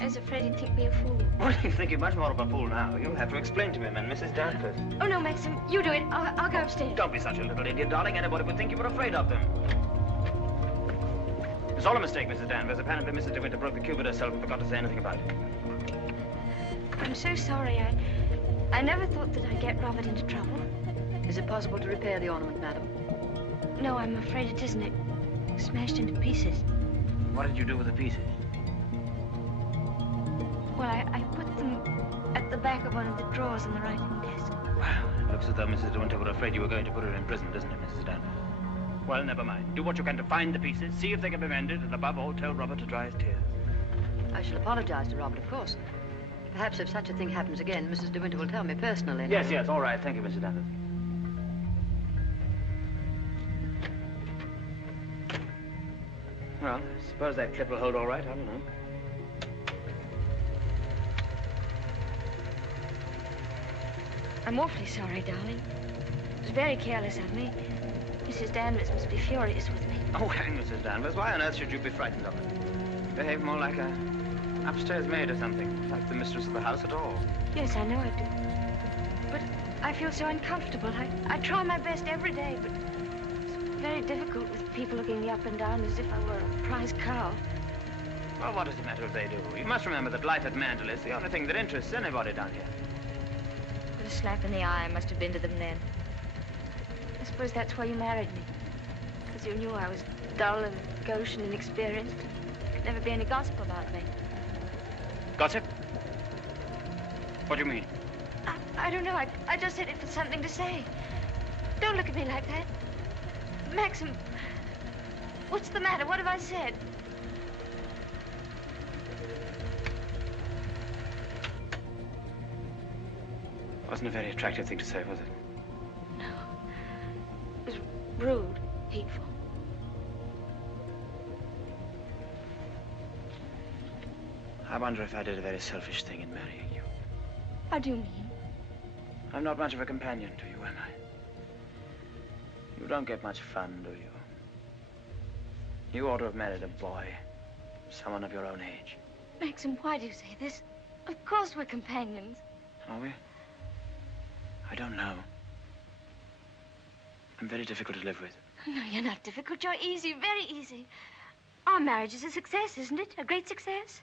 I was afraid he'd think me a fool. Well, he'd think you much more of a fool now. You'll have to explain to him and Mrs. Danvers. Oh, no, Maxim, you do it. I'll go upstairs. Don't be such a little idiot, darling. Anybody would think you were afraid of them. It's all a mistake, Mrs. Danvers. Apparently, Mrs. de Winter broke the Cupid herself and forgot to say anything about it. I'm so sorry. I never thought that I'd get Robert into trouble. Is it possible to repair the ornament, madam? No, I'm afraid it isn't. smashed into pieces. What did you do with the pieces? Well, I put them at the back of one of the drawers on the writing desk. Well, it looks as though Mrs. de Winter were afraid you were going to put her in prison, doesn't it, Mrs. Danvers? Well, never mind. Do what you can to find the pieces, see if they can be mended, and above all, tell Robert to dry his tears. I shall apologize to Robert, of course. Perhaps if such a thing happens again, Mrs. de Winter will tell me personally. Yes, all right. Thank you, Mrs. Danvers. Well, I suppose that clip will hold all right. I don't know. I'm awfully sorry, darling. It was very careless of me. Mrs. Danvers must be furious with me. Oh, hang Mrs. Danvers. Why on earth should you be frightened of her? You behave more like a upstairs maid or something, like the mistress of the house at all. Yes, I know I do. But I feel so uncomfortable. I try my best every day, but it's very difficult with people looking me up and down as if I were a prize cow. Well, what does it matter if they do? You must remember that life at Mandel is the only thing that interests anybody down here. What a slap in the eye I must have been to them then. I suppose that's why you married me. Because you knew I was dull and gauche and inexperienced. Could never be any gossip about me. Gossip? What do you mean? I don't know. I just said it for something to say. Don't look at me like that. Maxim, what's the matter? What have I said? Wasn't a very attractive thing to say, was it? No. It was rude, hateful. I wonder if I did a very selfish thing in marrying you. How do you mean? I'm not much of a companion to you, am I? You don't get much fun, do you? You ought to have married a boy. Someone of your own age. Maxim, why do you say this? Of course we're companions. Are we? I don't know. I'm very difficult to live with. No, you're not difficult. You're easy, very easy. Our marriage is a success, isn't it? A great success.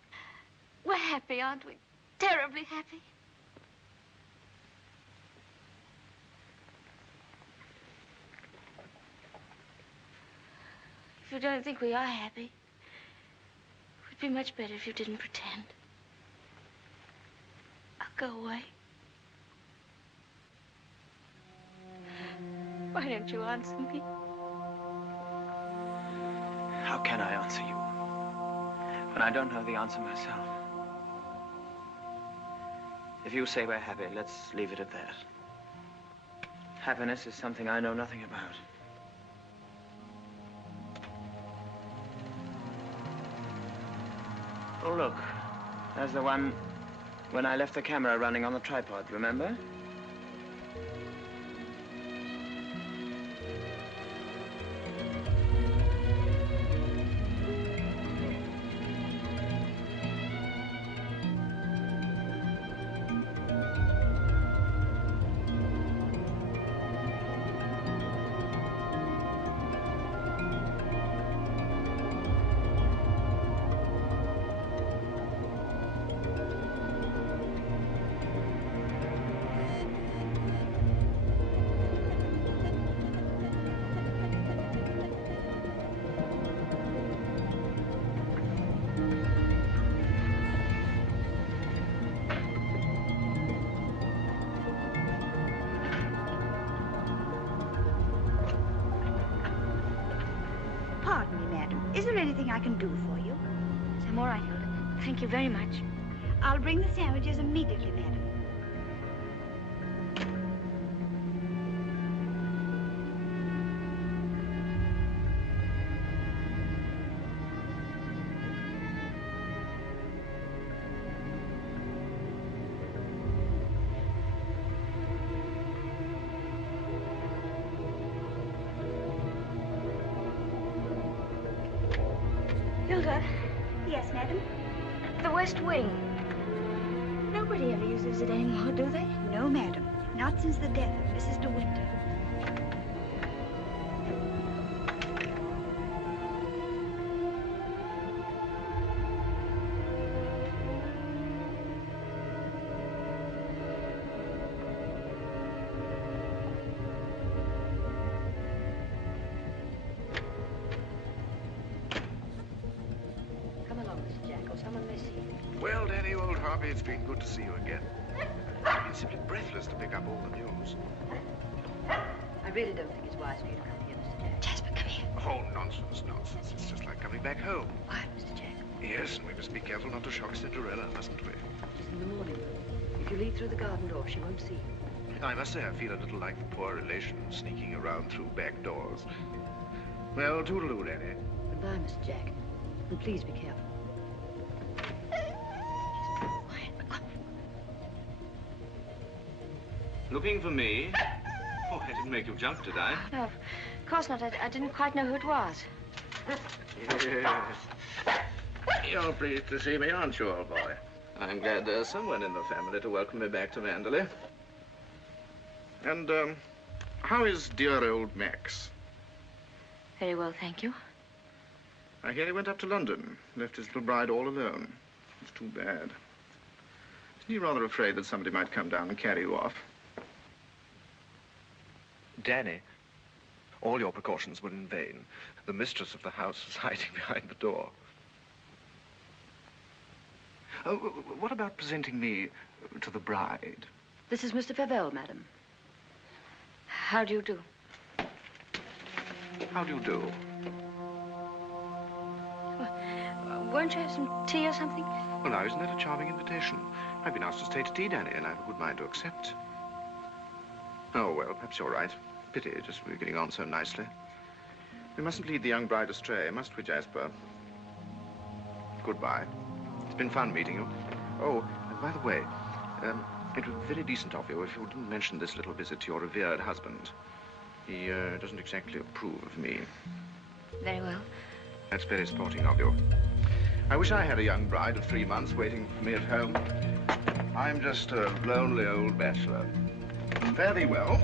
We're happy, aren't we? Terribly happy. If you don't think we are happy, it would be much better if you didn't pretend. I'll go away. Why don't you answer me? How can I answer you when I don't know the answer myself? If you say we're happy, let's leave it at that. Happiness is something I know nothing about. Oh, look. There's the one when I left the camera running on the tripod, remember? Pardon me, madam. Is there anything I can do for you? I'm all right, Hilda. Thank you very much. I'll bring the sandwiches immediately, madam. Hilda. Yes, madam? The West Wing. Nobody ever uses it anymore, do they? No, madam. Not since the death of Mrs. de Winter. Daphne. It's been good to see you again. I've been simply breathless to pick up all the news. I really don't think it's wise for you to come here, Mr. Jack. Jasper, come here. Oh, nonsense, nonsense. It's just like coming back home. Quiet, Mr. Jack. Yes, and we must be careful not to shock Cinderella, mustn't we? She's in the morning room. If you leave through the garden door, she won't see you. I must say I feel a little like the poor relation sneaking around through back doors. Well, toodaloo, Danny. Goodbye, Mr. Jack. And please be careful. Looking for me? Oh, I didn't make you jump, did I? No, of course not. I didn't quite know who it was. Yes. You're pleased to see me, aren't you, old boy? I'm glad there's someone in the family to welcome me back to Manderley. And, how is dear old Max? Very well, thank you. I hear he went up to London, left his little bride all alone. It's too bad. Isn't he rather afraid that somebody might come down and carry you off? Danny, all your precautions were in vain. The mistress of the house was hiding behind the door. Oh, what about presenting me to the bride? This is Mr. Favell, madam. How do you do? How do you do? Won't you have some tea or something? Well, now, isn't that a charming invitation? I've been asked to stay to tea, Danny, and I have a good mind to accept. Oh, well, perhaps you're right. Pity, just we're getting on so nicely. We mustn't lead the young bride astray, must we, Jasper? Goodbye. It's been fun meeting you. Oh, and by the way, it would be very decent of you if you didn't mention this little visit to your revered husband. He doesn't exactly approve of me. Very well. That's very sporting of you. I wish I had a young bride of 3 months waiting for me at home. I'm just a lonely old bachelor. Very well.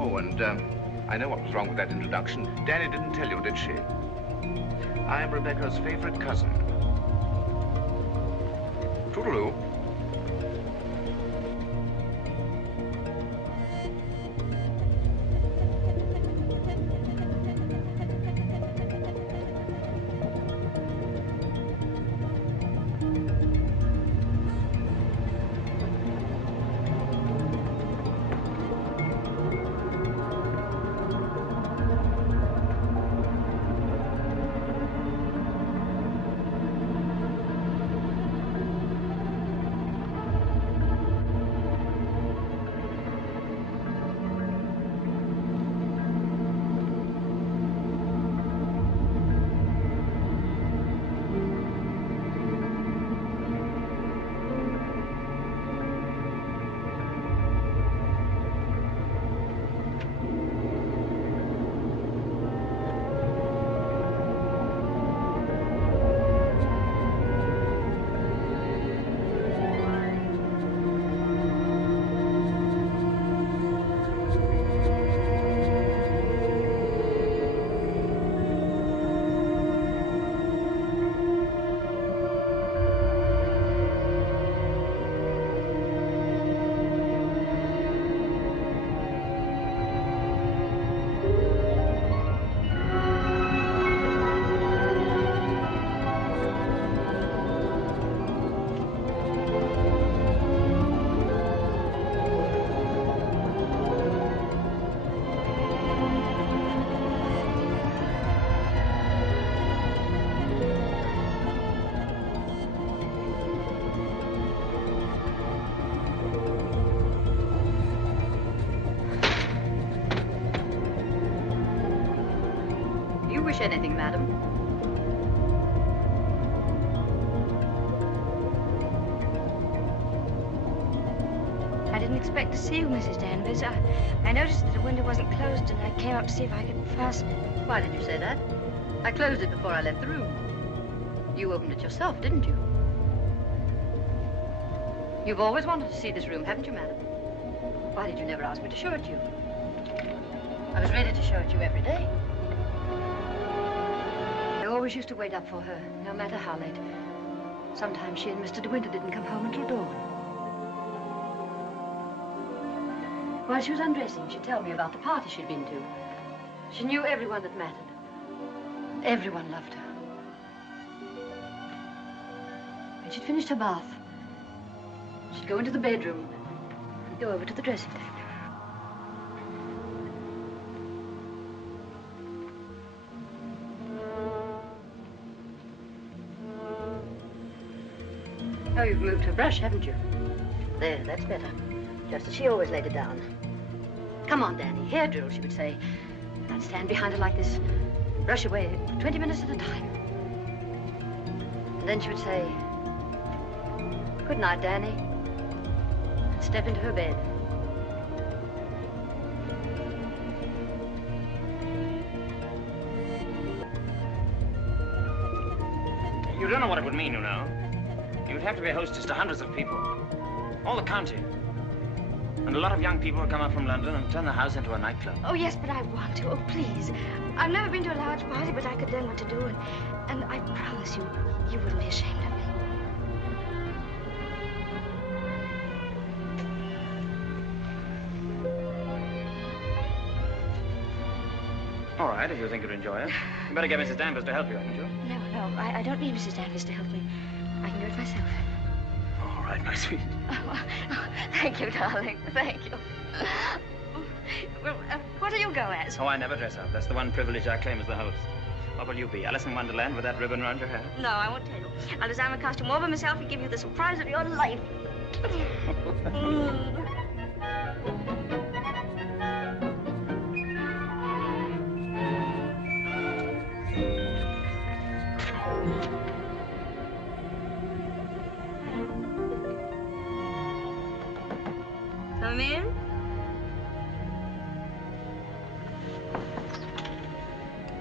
Oh, and I know what was wrong with that introduction. Danny didn't tell you, did she? I am Rebecca's favorite cousin. Toodaloo. Anything, madam? I didn't expect to see you, Mrs. Danvers. I noticed that the window wasn't closed, and I came up to see if I could fasten it. Why did you say that? I closed it before I left the room. You opened it yourself, didn't you? You've always wanted to see this room, haven't you, madam? Why did you never ask me to show it to you? I was ready to show it to you every day. I always used to wait up for her, no matter how late. Sometimes she and Mr. de Winter didn't come home until dawn. While she was undressing, she'd tell me about the party she'd been to. She knew everyone that mattered. Everyone loved her. When she'd finished her bath, she'd go into the bedroom and go over to the dressing table. Oh, you've moved her brush, haven't you? There, that's better. Just as she always laid it down. Come on, Danny. Hair drill, she would say. I'd stand behind her like this and brush away for 20 minutes at a time. And then she would say, "Good night, Danny," and step into her bed. You don't know what it would mean, you know. You'd have to be a hostess to hundreds of people. All the county. And a lot of young people would come up from London and turn the house into a nightclub. Oh, yes, but I want to. Oh, please. I've never been to a large party, but I could learn what to do. And I promise you, you wouldn't be ashamed of me. All right, if you think you'd enjoy it. You better get Mrs. Danvers to help you, haven't you? No, I don't need Mrs. Danvers to help me. I can do it myself. All right, my sweet. Oh, thank you, darling. Thank you. Well, what do you go as? Oh, I never dress up. That's the one privilege I claim as the host. What will you be, Alice in Wonderland with that ribbon around your hair? No, I won't tell you. I'll design a costume all by myself and give you the surprise of your life. Come in.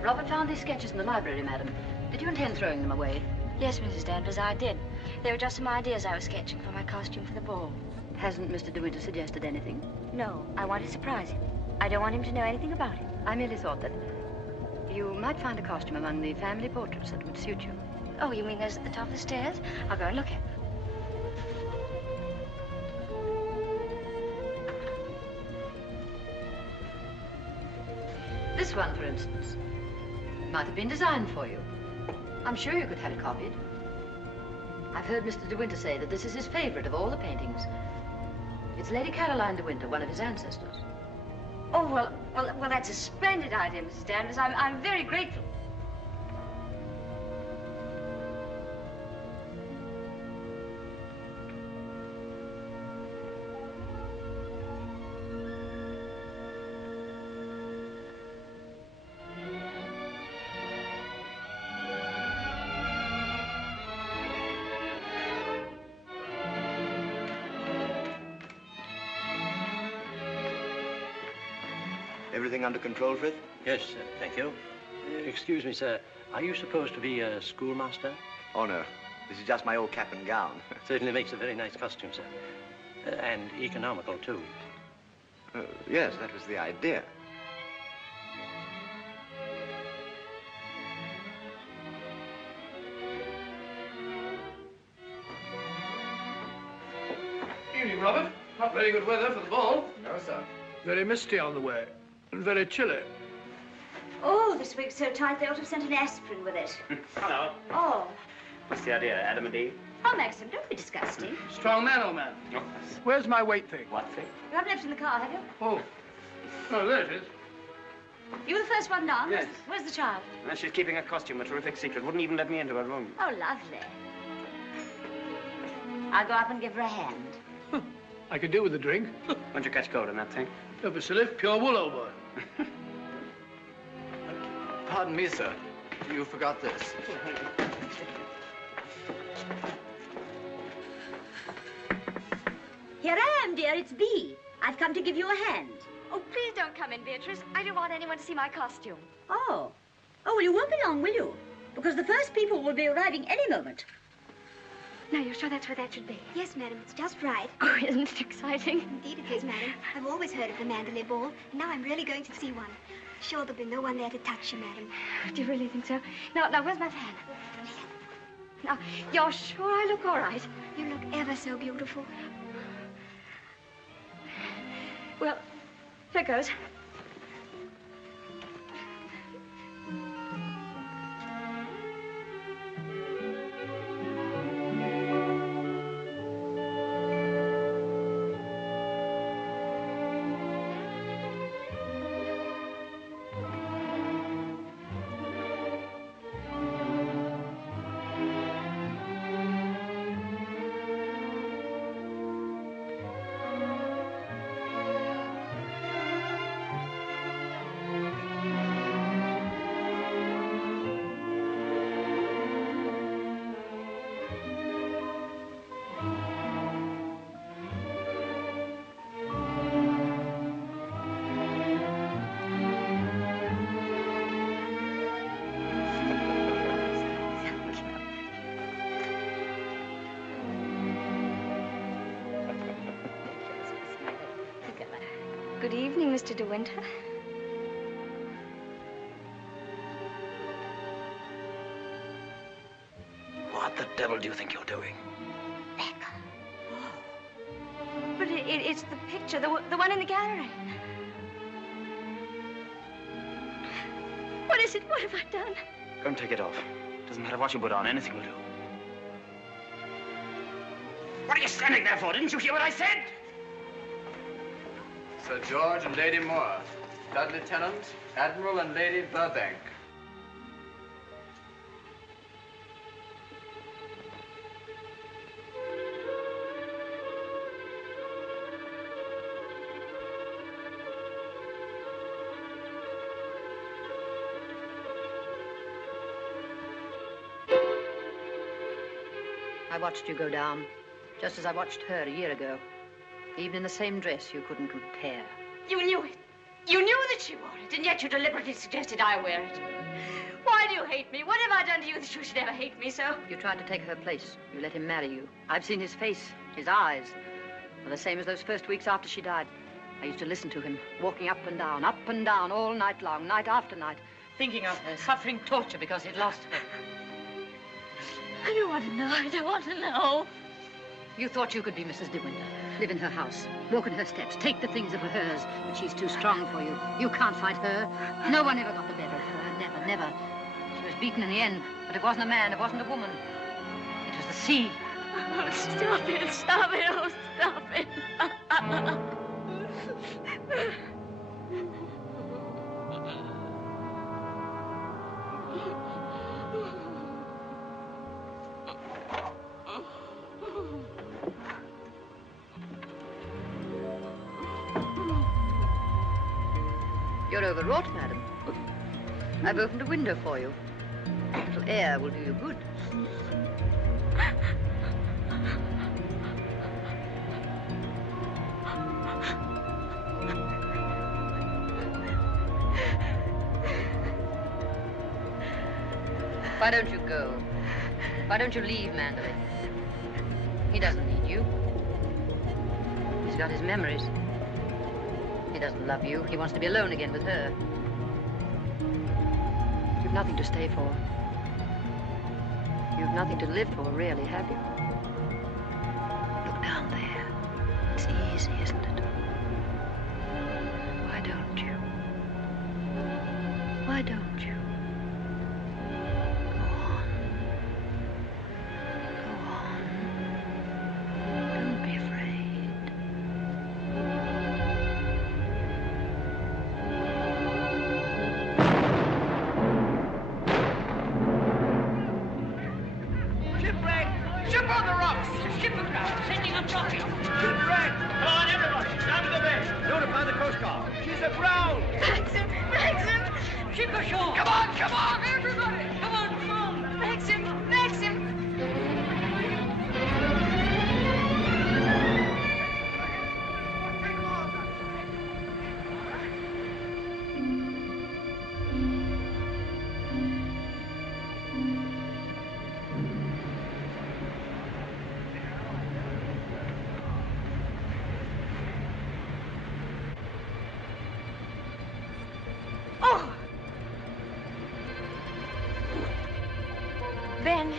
Robert found these sketches in the library, madam. Did you intend throwing them away? Yes, Mrs. Danvers, I did. They were just some ideas I was sketching for my costume for the ball. Hasn't Mr. de Winter suggested anything? No, I want to surprise him. I don't want him to know anything about it. I merely thought that you might find a costume among the family portraits that would suit you. Oh, you mean those at the top of the stairs? I'll go and look at them. This one, for instance, might have been designed for you. I'm sure you could have it copied. I've heard Mr. de Winter say that this is his favorite of all the paintings. It's Lady Caroline de Winter, one of his ancestors. Oh, well, that's a splendid idea, Mrs. Danvers. I'm very grateful. Everything under control, Frith? Yes, thank you. Excuse me, sir. Are you supposed to be a schoolmaster? Oh, no. This is just my old cap and gown. Certainly makes a very nice costume, sir. And economical, too. Yes, that was the idea. Evening, Robert. Not very good weather for the ball. No, sir. Very misty on the way. And very chilly. Oh, this wig's so tight they ought to have sent an aspirin with it. Hello. Oh. What's the idea, Adam and Eve? Oh, Maxim, don't be disgusting. Strong man, old man. Oh. Where's my weight thing? What thing? You haven't left it in the car, have you? Oh. Oh, there it is. You were the first one down? Yes. Where's the child? Well, she's keeping her costume a terrific secret. Wouldn't even let me into her room. Oh, lovely. I'll go up and give her a hand. I could do with a drink. Won't you catch cold in that thing? Don't be silly. Pure wool, old boy. Pardon me, sir. You forgot this. Here I am, dear. It's Bee. I've come to give you a hand. Oh, please don't come in, Beatrice. I don't want anyone to see my costume. Oh. Oh, well, you won't be long, will you? Because the first people will be arriving any moment. Now, you're sure that's where that should be? Yes, madam, it's just right. Oh, isn't it exciting? Indeed it is, madam. I've always heard of the Mandalay Ball, and now I'm really going to see one. Sure, there'll be no one there to touch you, madam. Do you really think so? Now, where's my fan? Now, you're sure I look all right? You look ever so beautiful. Well, here goes. Mr. de Winter? What the devil do you think you're doing? But it's the picture, the one in the gallery. What is it? What have I done? Go and take it off. Doesn't matter what you put on, anything will do. What are you standing there for? Didn't you hear what I said? Sir George and Lady Moore. Dudley Tennant, Admiral and Lady Burbank. I watched you go down, just as I watched her a year ago. Even in the same dress, you couldn't compare. You knew it. You knew that she wore it, and yet you deliberately suggested I wear it. Why do you hate me? What have I done to you that you should ever hate me so? You tried to take her place. You let him marry you. I've seen his face, his eyes. They're the same as those first weeks after she died. I used to listen to him, walking up and down, all night long, night after night, thinking of her, suffering torture because he'd lost her. I don't want to know. I don't want to know. You thought you could be Mrs. de Winter, live in her house, walk in her steps, take the things that were hers, but she's too strong for you. You can't fight her. No one ever got the better of her. Never, never. She was beaten in the end, but it wasn't a man, it wasn't a woman. It was the sea. Oh, stop it, stop it, oh, stop it. You're overwrought, madam. I've opened a window for you. A little air will do you good. Why don't you go? Why don't you leave Manderley? He doesn't need you. He's got his memories. He doesn't love you. He wants to be alone again with her. You've nothing to stay for. You've nothing to live for, really, have you? Look down there. It's easy, isn't it? Why don't you? Why don't you? Ben,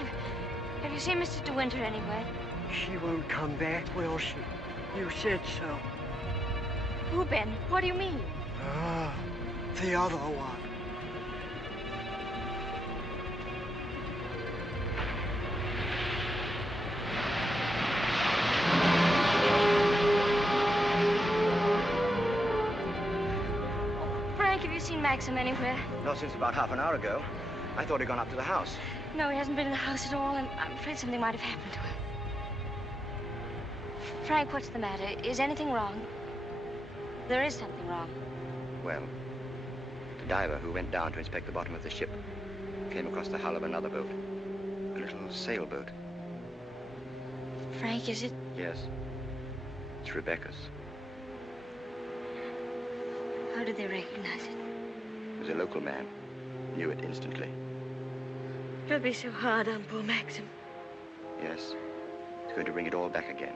have you seen Mr. de Winter anywhere? She won't come back, will she? You said so. Who, Ben? What do you mean? Ah, the other one. Frank, have you seen Maxim anywhere? Not since about half an hour ago. I thought he'd gone up to the house. No, he hasn't been in the house at all, and I'm afraid something might have happened to him. Frank, what's the matter? Is anything wrong? There is something wrong. Well, the diver who went down to inspect the bottom of the ship came across the hull of another boat. A little sailboat. Frank, is it? Yes. It's Rebecca's. How did they recognize it? It was a local man. Knew it instantly. It'll be so hard on poor Maxim. Yes. It's going to bring it all back again.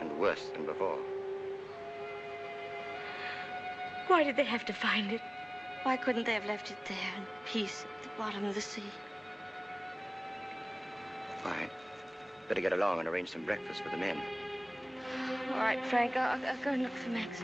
And worse than before. Why did they have to find it? Why couldn't they have left it there in peace at the bottom of the sea? Fine. Better get along and arrange some breakfast for the men. All right, Frank, I'll go and look for Max.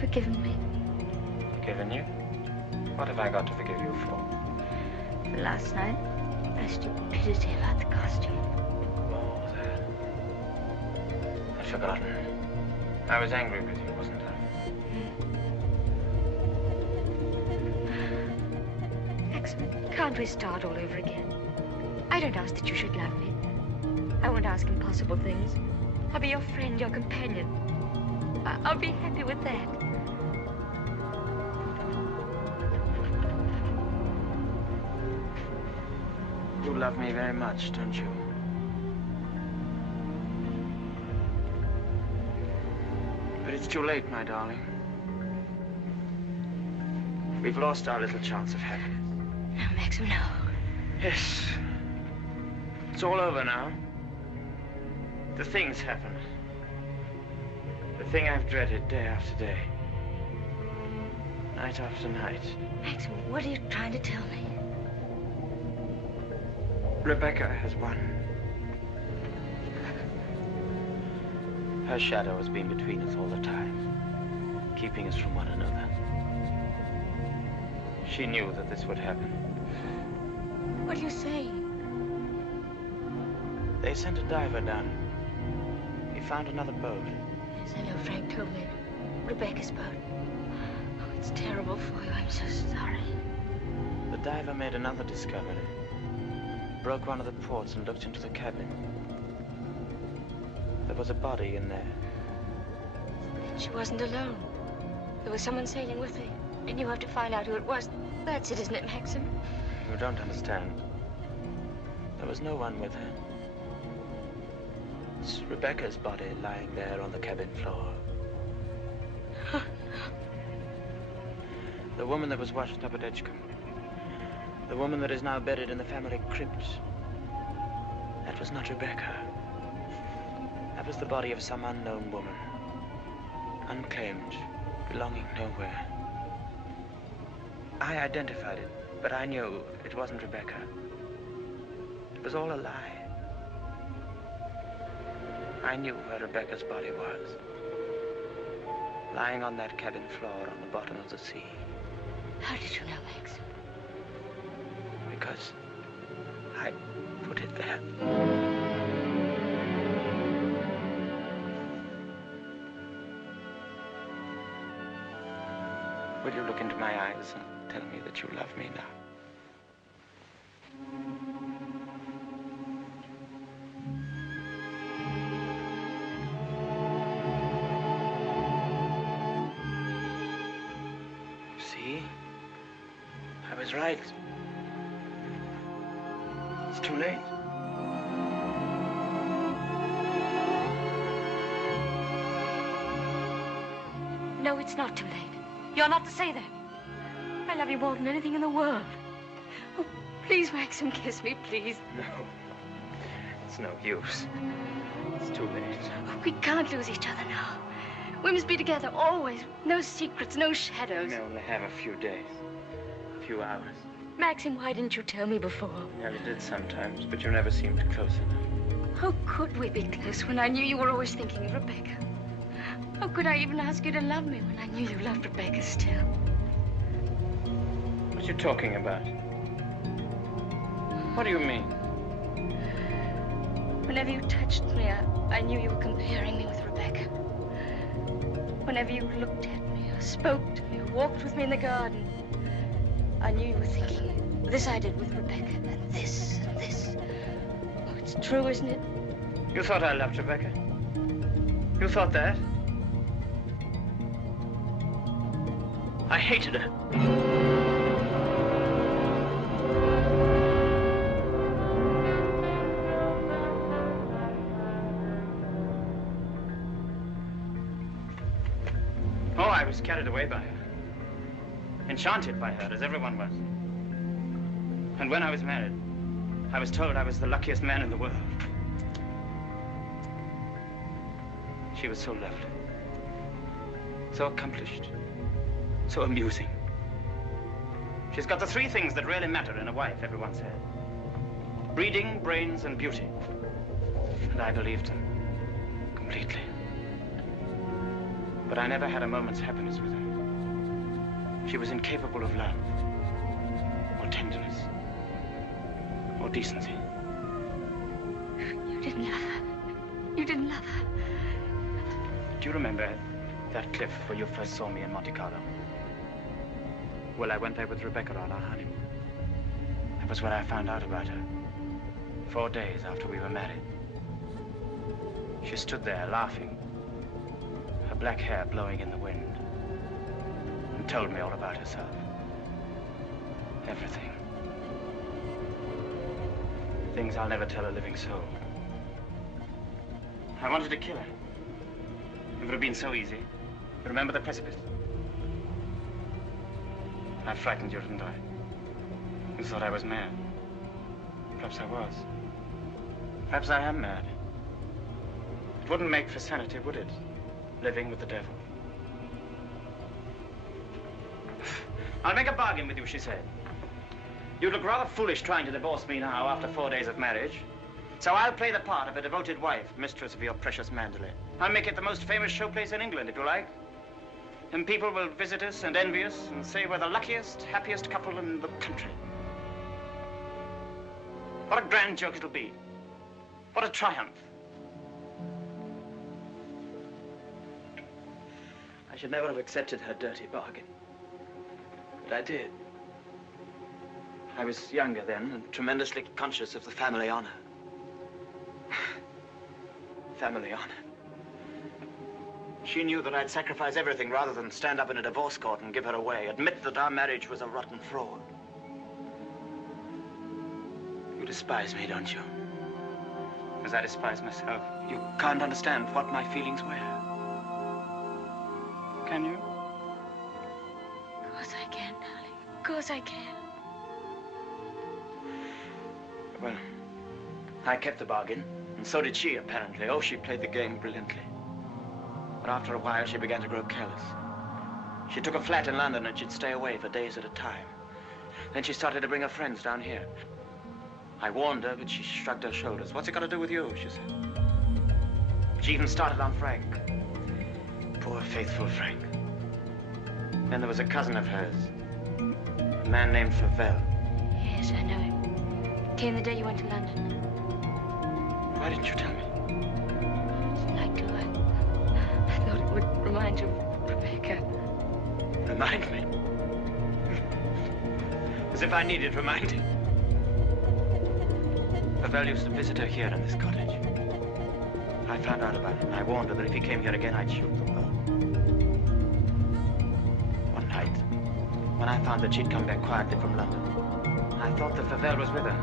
Forgiven me? Forgiven you? What have I got to forgive you for? For last night, my stupidity about the costume. Oh, that. I'd forgotten. I was angry with you, wasn't I? Maxim, can't we start all over again? I don't ask that you should love me. I won't ask impossible things. I'll be your friend, your companion. I'll be happy with that. You love me very much, don't you? But it's too late, my darling. We've lost our little chance of happiness. No, Maxim, no. Yes. It's all over now. The thing's happened. The thing I've dreaded day after day. Night after night. Maxim, what are you trying to tell me? Rebecca has won. Her shadow has been between us all the time, keeping us from one another. She knew that this would happen. What are you saying? They sent a diver down. He found another boat. Yes, I know Frank told me. Rebecca's boat. Oh, it's terrible for you. I'm so sorry. The diver made another discovery. Broke one of the ports and looked into the cabin. There was a body in there. She wasn't alone. There was someone sailing with her. And you have to find out who it was. That's it, isn't it, Maxim? You don't understand. There was no one with her. It's Rebecca's body lying there on the cabin floor. The woman that was washed up at Edgecombe. The woman that is now buried in the family crypt. That was not Rebecca. That was the body of some unknown woman. Unclaimed, belonging nowhere. I identified it, but I knew it wasn't Rebecca. It was all a lie. I knew where Rebecca's body was. Lying on that cabin floor on the bottom of the sea. How did you know, Max? Because I put it there. Will you look into my eyes and tell me that you love me now? See? I was right. It's too late. No, it's not too late. You're not to say that. I love you more than anything in the world. Oh, please, Maxim, kiss me, please. No. It's no use. It's too late. Oh, we can't lose each other now. We must be together always. No secrets, no shadows. We may only have a few days. A few hours. Maxim, why didn't you tell me before? You never did sometimes, but you never seemed close enough. How could we be close when I knew you were always thinking of Rebecca? How could I even ask you to love me when I knew you loved Rebecca still? What are you talking about? What do you mean? Whenever you touched me, I knew you were comparing me with Rebecca. Whenever you looked at me, or spoke to me, or walked with me in the garden, I knew you were thinking it. This I did with Rebecca, and this, and this. Oh, it's true, isn't it? You thought I loved Rebecca? You thought that? I hated her. Oh, I was carried away by her. Enchanted by her, as everyone was. And when I was married, I was told I was the luckiest man in the world. She was so lovely, so accomplished, so amusing. She's got the three things that really matter in a wife, everyone said. Breeding, brains, and beauty. And I believed them completely. But I never had a moment's happiness with her. She was incapable of love, or tenderness, or decency. You didn't love her. You didn't love her. Do you remember that cliff where you first saw me in Monte Carlo? Well, I went there with Rebecca on our honeymoon. That was when I found out about her. 4 days after we were married. She stood there laughing, her black hair blowing in the wind, and told me all about herself. Everything. Things I'll never tell a living soul. I wanted to kill her. It would have been so easy. You remember the precipice? I frightened you, didn't I? You thought I was mad. Perhaps I was. Perhaps I am mad. It wouldn't make for sanity, would it? Living with the devil. I'll make a bargain with you, she said. You look rather foolish trying to divorce me now after 4 days of marriage. So I'll play the part of a devoted wife, mistress of your precious Mandalay. I'll make it the most famous showplace in England, if you like. And people will visit us and envy us and say we're the luckiest, happiest couple in the country. What a grand joke it'll be. What a triumph. I should never have accepted her dirty bargain. But I did. I was younger then and tremendously conscious of the family honor. Family honor. She knew that I'd sacrifice everything rather than stand up in a divorce court and give her away, admit that our marriage was a rotten fraud. You despise me, don't you? As I despise myself. You can't understand what my feelings were. Can you? Of course I can, darling. Of course I can. Well, I kept the bargain, and so did she, apparently. Oh, she played the game brilliantly. But after a while, she began to grow careless. She took a flat in London, and she'd stay away for days at a time. Then she started to bring her friends down here. I warned her, but she shrugged her shoulders. What's it got to do with you, she said. She even started on Frank. Poor, faithful Frank. Then there was a cousin of hers, a man named Favell. Yes, I know him. Came the day you went to London. Why didn't you tell me? Didn't like to. I thought it would remind you of Rebecca. Remind me? As if I needed reminding. Favell used to visit her here in this cottage. I found out about it. I warned her that if he came here again, I'd shoot them both. One night, when I found that she'd come back quietly from London, I thought that Favell was with her.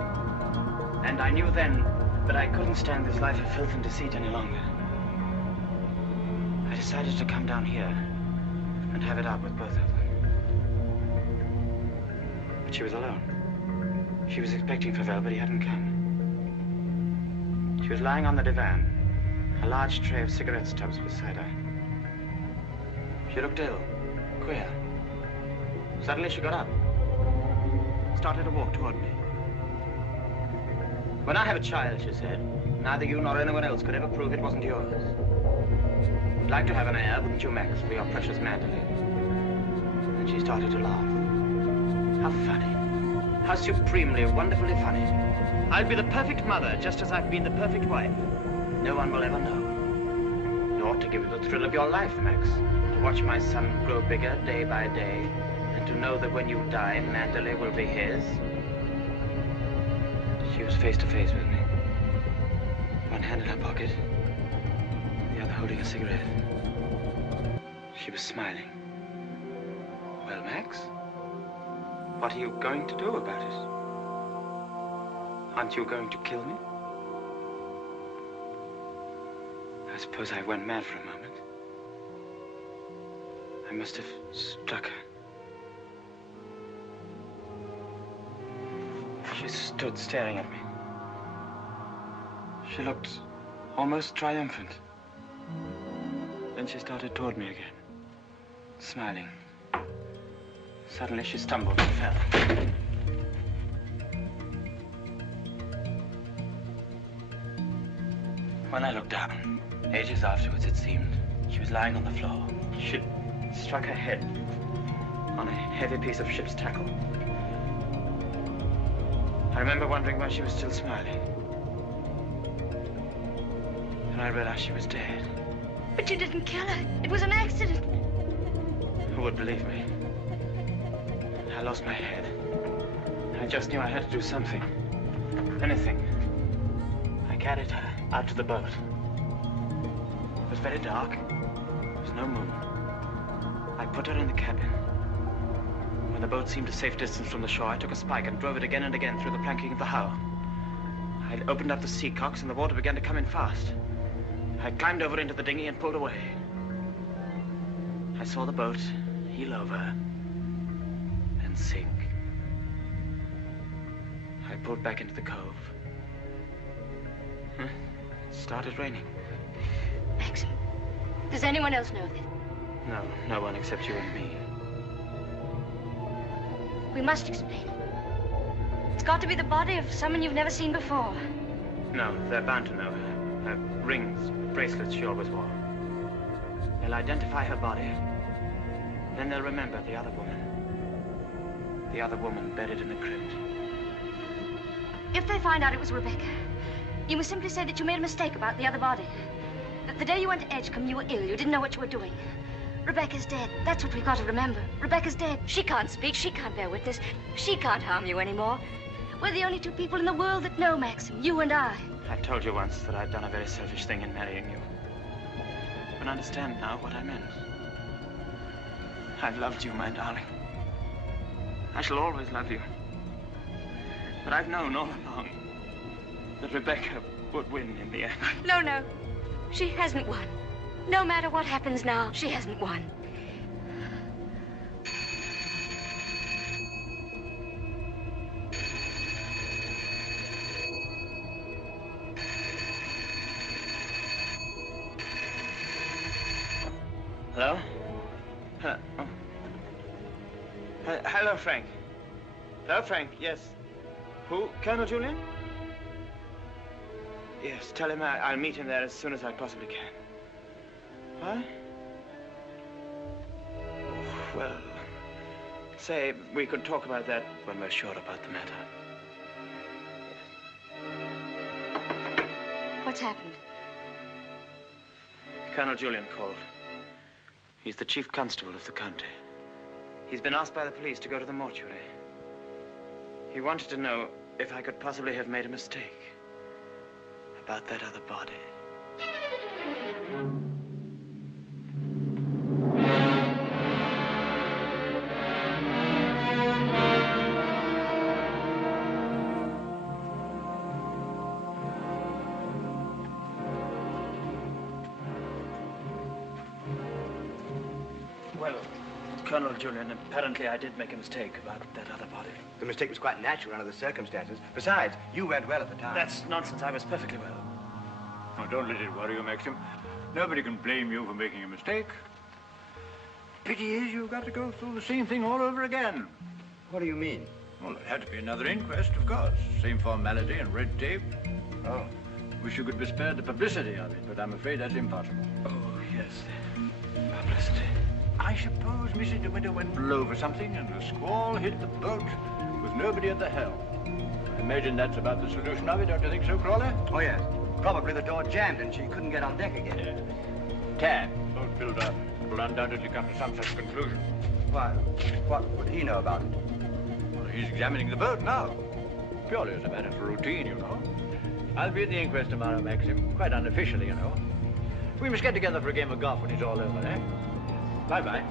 And I knew then that I couldn't stand this life of filth and deceit any longer. I decided to come down here and have it out with both of them. But she was alone. She was expecting Favell, but he hadn't come. She was lying on the divan, a large tray of cigarette stubs beside her. She looked ill, queer. Suddenly she got up, started to walk toward me. When I have a child, she said, neither you nor anyone else could ever prove it wasn't yours. You'd like to have an heir, wouldn't you, Max, for your precious Mandalay? And she started to laugh. How funny. How supremely, wonderfully funny. I'll be the perfect mother, just as I've been the perfect wife. No one will ever know. You ought to give you the thrill of your life, Max, to watch my son grow bigger day by day, and to know that when you die, Mandalay will be his? She was face to face with me. One hand in her pocket, the other holding a cigarette. She was smiling. Well, Max, what are you going to do about it? Aren't you going to kill me? I suppose I went mad for a moment. I must have struck her. She stood staring at me. She looked almost triumphant. Then she started toward me again, smiling. Suddenly she stumbled and fell. When I looked down, ages afterwards it seemed, she was lying on the floor. She'd struck her head on a heavy piece of ship's tackle. I remember wondering why she was still smiling. Then I realized she was dead. But you didn't kill her. It was an accident. Who would believe me? I lost my head. I just knew I had to do something. Anything. I carried her out to the boat. It was very dark. There was no moon. I put her in the cabin. When the boat seemed a safe distance from the shore, I took a spike and drove it again and again through the planking of the hull. I opened up the sea cocks and the water began to come in fast. I climbed over into the dinghy and pulled away. I saw the boat heel over and sink. I pulled back into the cove. It started raining. Maxim, does anyone else know this? No, no one except you and me. We must explain. It's got to be the body of someone you've never seen before. No, they're bound to know her. Her rings, bracelets she always wore. They'll identify her body. Then they'll remember the other woman. The other woman buried in the crypt. If they find out it was Rebecca, you must simply say that you made a mistake about the other body. That the day you went to Edgecombe, you were ill. You didn't know what you were doing. Rebecca's dead. That's what we've got to remember. Rebecca's dead. She can't speak. She can't bear witness. She can't harm you anymore. We're the only two people in the world that know Maxim, you and I. I told you once that I'd done a very selfish thing in marrying you. You can understand now what I meant. I've loved you, my darling. I shall always love you. But I've known all along that Rebecca would win in the end. No, no. She hasn't won. No matter what happens now, she hasn't won. Hello? Hello, Frank. Hello, Frank, yes. Who? Colonel Julian? Yes, tell him I'll meet him there as soon as I possibly can. What? Well, say we could talk about that when we're sure about the matter. What's happened? Colonel Julian called. He's the chief constable of the county. He's been asked by the police to go to the mortuary. He wanted to know if I could possibly have made a mistake about that other body. Well, Colonel Julian, apparently I did make a mistake about that other body. The mistake was quite natural under the circumstances. Besides, you went well at the time. That's nonsense. I was perfectly well. Oh, don't let it worry you, Maxim. Nobody can blame you for making a mistake. Pity is you've got to go through the same thing all over again. What do you mean? Well, there had to be another inquest, of course. Same formality and red tape. Oh. Wish you could be spared the publicity of it, but I'm afraid that's impossible. Oh, yes. Publicity. I suppose Mrs. de Winter went below for something and a squall hit the boat with nobody at the helm. I imagine that's about the solution of it, don't you think so, Crawley? Oh, yes. Probably the door jammed and she couldn't get on deck again. Yeah. Boat filled up. Will undoubtedly come to some such conclusion. Why, what would he know about it? Well, he's examining the boat now. Purely as a matter of routine, you know. I'll be at the inquest tomorrow, Maxim. Quite unofficially, you know. We must get together for a game of golf when it's all over, eh? Bye-bye.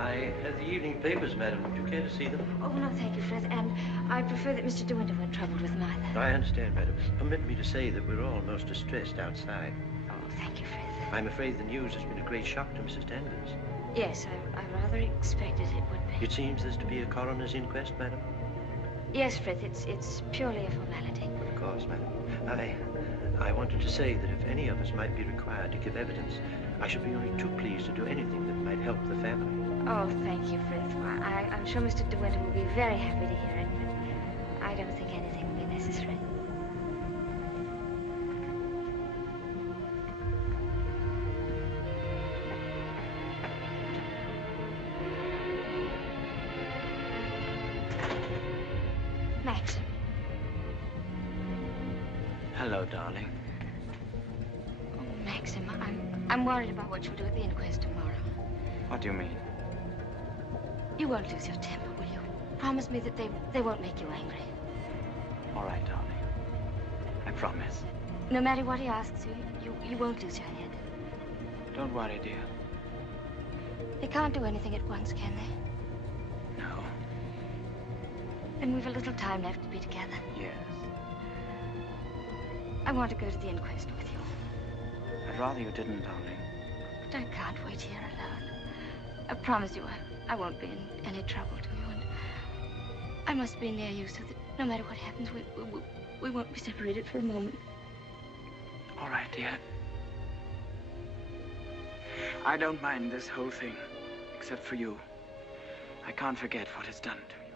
I have the evening papers, madam. Would you care to see them? Oh, no, thank you, Frith. And I prefer that Mr. de Winter weren't troubled with them either. I understand, madam. Permit me to say that we're all most distressed outside. Oh, thank you, Frith. I'm afraid the news has been a great shock to Mrs. Danvers. Yes, I rather expected it would be. It seems there's to be a coroner's inquest, madam. Yes, Frith, it's purely a formality. Of course, madam. I wanted to say that if any of us might be required to give evidence, I should be only too pleased to do anything that might help the family. Oh, thank you, Frith. Well, I'm sure Mr. de Winter will be very happy to hear it, but I don't think anything will be necessary. Maxim. Hello, darling. Oh, Maxim, I'm worried about what you'll do at the inquest tomorrow. What do you mean? You won't lose your temper, will you? Promise me that they won't make you angry. All right, darling. I promise. No matter what he asks you won't lose your head. Don't worry, dear. They can't do anything at once, can they? No. Then we've a little time left to be together. Yes. I want to go to the inquest with you. I'd rather you didn't, darling. But I can't wait here alone. I promise you I won't be in any trouble to you, and I must be near you so that no matter what happens, we won't be separated for a moment. All right, dear. I don't mind this whole thing, except for you. I can't forget what it's done to you.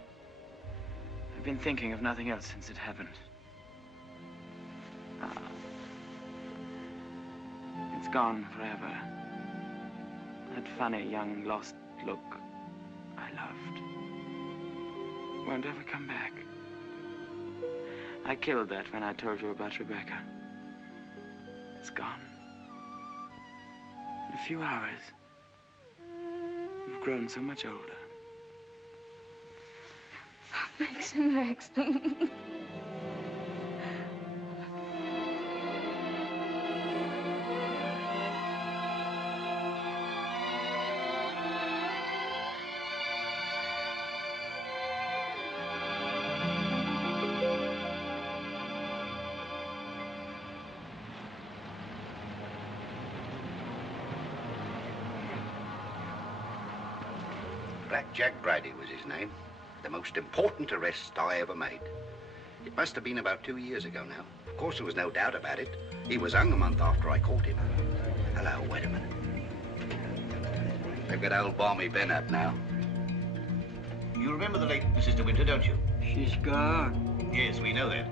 I've been thinking of nothing else since it happened. It's gone forever. That funny, young, lost look I loved won't ever come back. I killed that when I told you about Rebecca. It's gone. In a few hours, you've grown so much older. Maxim. Jack Brady was his name. The most important arrest I ever made. It must have been about 2 years ago now. Of course, there was no doubt about it. He was hung a month after I caught him. Hello, wait a minute. They've got old Balmy Ben up now. You remember the late Mrs. de Winter, don't you? She's gone. Yes, we know that.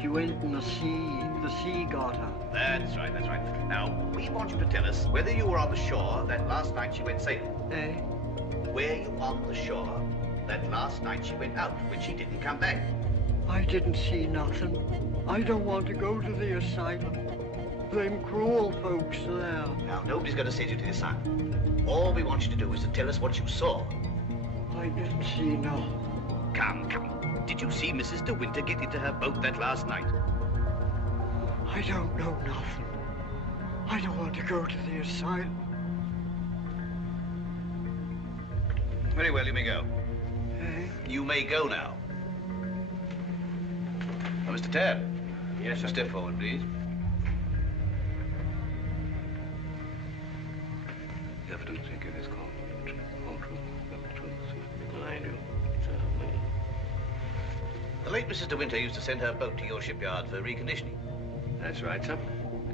She went in the sea. The sea got her. That's right, that's right. Now, we want you to tell us whether you were on the shore that last night she went sailing. Eh? Were you on the shore that last night she went out when she didn't come back? I didn't see nothing. I don't want to go to the asylum. Them cruel folks there. Now, nobody's going to send you to the asylum. All we want you to do is to tell us what you saw. I didn't see no. Come. Did you see Mrs. de Winter get into her boat that last night? I don't know nothing. I don't want to go to the asylum. Very well, you may go. Eh? You may go now. Oh, Mr. Tad. Yes, sir. Step forward, please. The evidence you give is all true, the truth. I do. The late Mrs. de Winter used to send her boat to your shipyard for reconditioning. That's right, sir.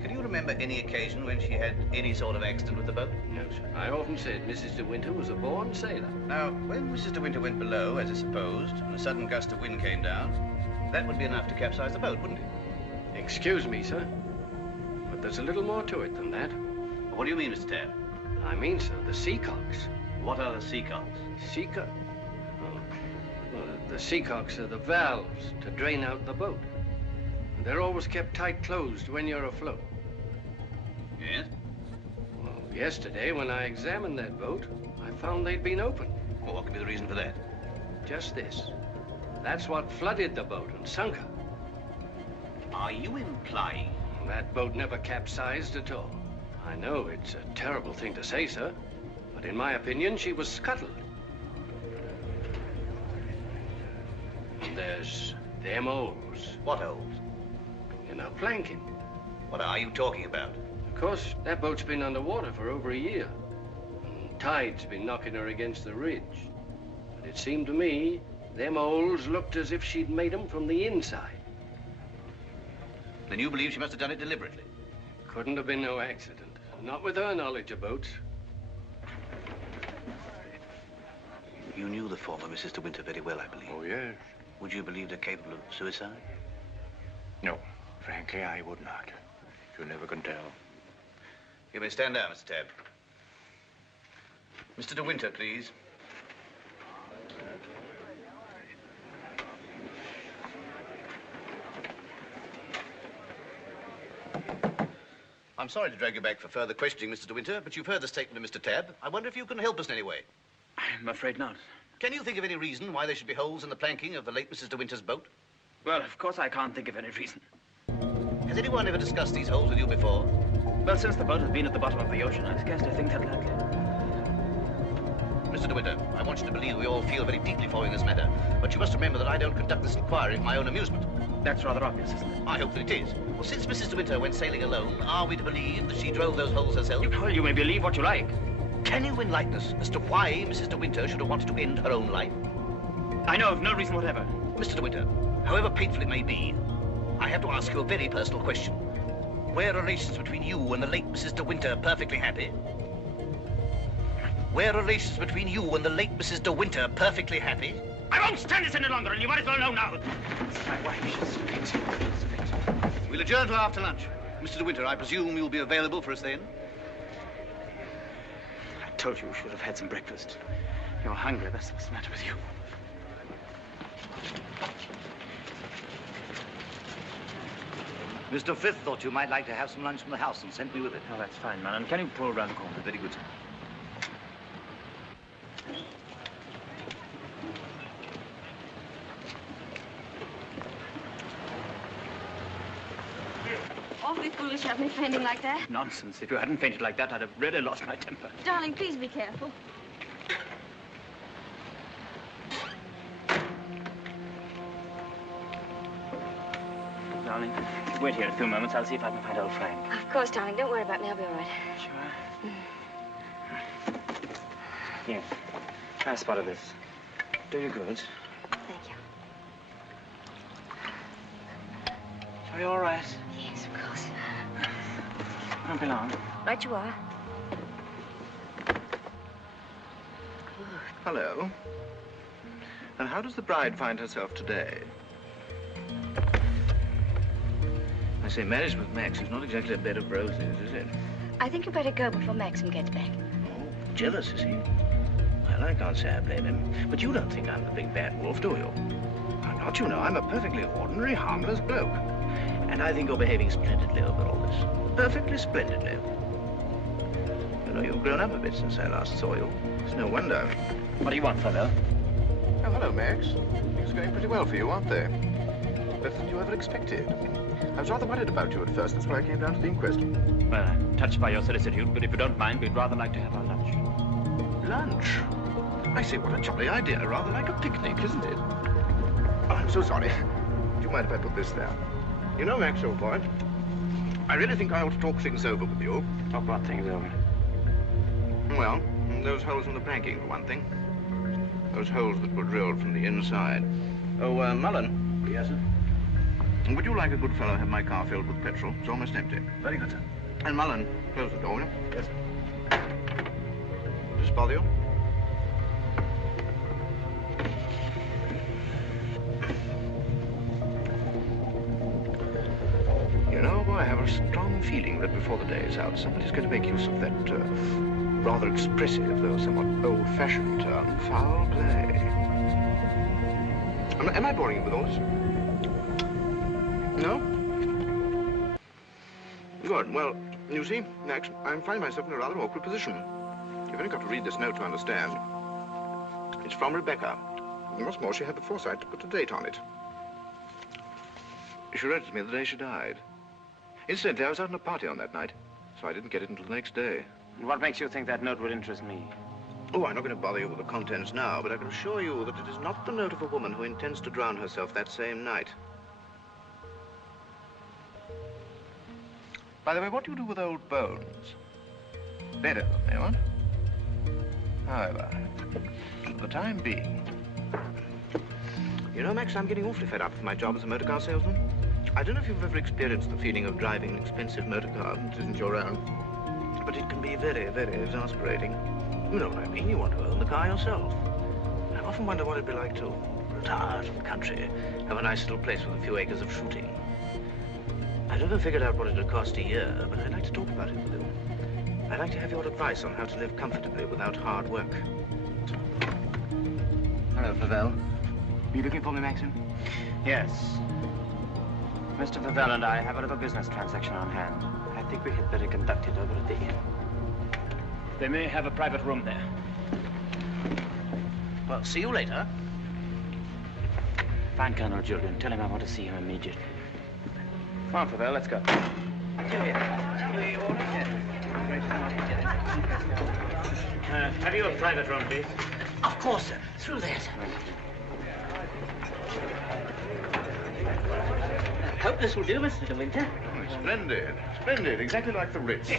Can you remember any occasion when she had any sort of accident with the boat? No, sir. I often said Mrs. de Winter was a born sailor. Now, when Mrs. de Winter went below, as is supposed, and a sudden gust of wind came down, that would be enough to capsize the boat, wouldn't it? Excuse me, sir, but there's a little more to it than that. What do you mean, Mr. Tad? I mean, sir, the seacocks. What are the seacocks? Seacock? Oh. The seacocks are the valves to drain out the boat. And they're always kept tight closed when you're afloat. Yes? Well, yesterday, when I examined that boat, I found they'd been open. Well, what could be the reason for that? Just this. That's what flooded the boat and sunk her. Are you implying? That boat never capsized at all. I know it's a terrible thing to say, sir, but in my opinion, she was scuttled. And there's them holes. What holes? In her planking. What are you talking about? Of course, that boat's been underwater for over a year. And tide's been knocking her against the ridge. But it seemed to me, them holes looked as if she'd made them from the inside. Then you believe she must have done it deliberately? Couldn't have been no accident. Not with her knowledge of boats. You knew the former Mrs. de Winter very well, I believe. Oh, yes. Would you believe her capable of suicide? No, frankly, I would not. You never can tell. You may stand down, Mr. Tabb. Mr. de Winter, please. I'm sorry to drag you back for further questioning, Mr. de Winter, but you've heard the statement of Mr. Tabb. I wonder if you can help us in any way. I'm afraid not. Can you think of any reason why there should be holes in the planking of the late Mrs. de Winter's boat? Well, of course I can't think of any reason. Has anyone ever discussed these holes with you before? Well, since the boat has been at the bottom of the ocean, I scarcely think that likely. Mr. de Winter, I want you to believe we all feel very deeply for you in this matter, but you must remember that I don't conduct this inquiry for my own amusement. That's rather obvious, isn't it? I hope that it is. Well, since Mrs. de Winter went sailing alone, are we to believe that she drove those holes herself? Well, you may believe what you like. Can you enlighten us as to why Mrs. de Winter should have wanted to end her own life? I know of no reason whatever. Mr. de Winter, however painful it may be, I have to ask you a very personal question. Were relations between you and the late Mrs. de Winter perfectly happy? Were relations between you and the late Mrs. de Winter perfectly happy? I won't stand this any longer, and you might as well know now. My wife, she's fit. We'll adjourn to after lunch. Mr. de Winter, I presume you'll be available for us then? I told you should have had some breakfast. You're hungry, that's what's the matter with you. Mr. Frith thought you might like to have some lunch from the house and sent me with it. Oh, that's fine, man. And can you pull around the corner? Very good, sir. Awfully foolish of me fainting like that. Nonsense. If you hadn't fainted like that, I'd have really lost my temper. Darling, please be careful. Darling, wait here a few moments. I'll see if I can find old Frank. Of course, darling. Don't worry about me. I'll be all right. Sure. Here. I spotted this. Do you good? Thank you. Are you all right? Yes, of course. Won't be long. Right you are. Hello. And how does the bride find herself today? I say, marriage with Max is not exactly a bed of roses, is it? I think you better go before Maxim gets back. Oh, jealous, is he? Well, I can't say I blame him. But you don't think I'm the big bad wolf, do you? I'm not, you know. I'm a perfectly ordinary, harmless bloke. And I think you're behaving splendidly over all this. Perfectly splendidly. You know, you've grown up a bit since I last saw you. It's no wonder. What do you want, fellow? Oh, hello, Max. Things are going pretty well for you, aren't they? Better than you ever expected. I was rather worried about you at first. That's why I came down to the inquest. Well, I'm touched by your solicitude, but if you don't mind, we'd rather like to have our lunch. Lunch? I say, what a jolly idea. Rather like a picnic, isn't it? Oh, I'm so sorry. Do you mind if I put this there? You know, Max, old boy, I really think I ought to talk things over with you. Talk what things over? Well, those holes in the planking, for one thing. Those holes that were drilled from the inside. Oh, Mullen. Yes, sir? Would you like a good fellow have my car filled with petrol? It's almost empty. Very good, sir. And Mullen, close the door, will you? Yes, sir. Does this bother you? You know, I have a strong feeling that before the day is out, somebody's going to make use of that rather expressive, though somewhat old-fashioned term, foul play. Am I boring you with all this? No? Good. Well, you see, Max, I'm finding myself in a rather awkward position. You've only got to read this note to understand. It's from Rebecca. And what's more, she had the foresight to put a date on it. She wrote it to me the day she died. Incidentally, I was out on a party on that night, so I didn't get it until the next day. What makes you think that note would interest me? Oh, I'm not going to bother you with the contents now, but I can assure you that it is not the note of a woman who intends to drown herself that same night. By the way, what do you do with old bones? Better than they want. However, for the time being. You know, Max, I'm getting awfully fed up with my job as a motor car salesman. I don't know if you've ever experienced the feeling of driving an expensive motor car that isn't your own, but it can be very, very exasperating. You know what I mean. You want to own the car yourself. I often wonder what it'd be like to retire to the country, have a nice little place with a few acres of shooting. I've never figured out what it'd cost a year, but I'd like to talk about it with you. I'd like to have your advice on how to live comfortably without hard work. Hello, Favell. Are you looking for me, Maxim? Yes. Mr. Favell and I have a little business transaction on hand. I think we had better conduct it over at the inn. They may have a private room there. Well, see you later. Find Colonel Julian. Tell him I want to see him immediately. Come on, Favell, let's go. Have you a private room, please? Of course, sir. Through that. Hope this will do, Mr. de Winter. Oh, splendid. Splendid. Exactly like the Ritz.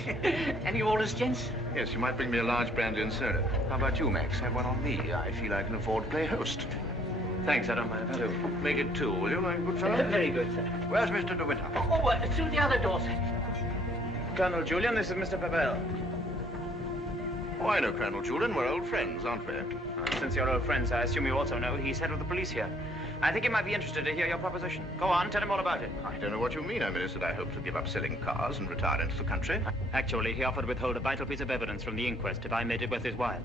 Any orders, gents? Yes, you might bring me a large brandy and soda. How about you, Max? Have one on me. I feel I can afford to play host. Thanks, I don't mind if I do. Make it two, will you, my good fellow? Very good, sir. Where's Mr. de Winter? Oh, through the other door, sir. Colonel Julian, this is Mr. Favell. Oh, I know Colonel Julian. We're old friends, aren't we? Since you're old friends, I assume you also know he's head of the police here. I think he might be interested to hear your proposition. Go on, tell him all about it. I don't know what you mean. I mean, is that I hope to give up selling cars and retire into the country. Actually, he offered to withhold a vital piece of evidence from the inquest if I made it worth his while.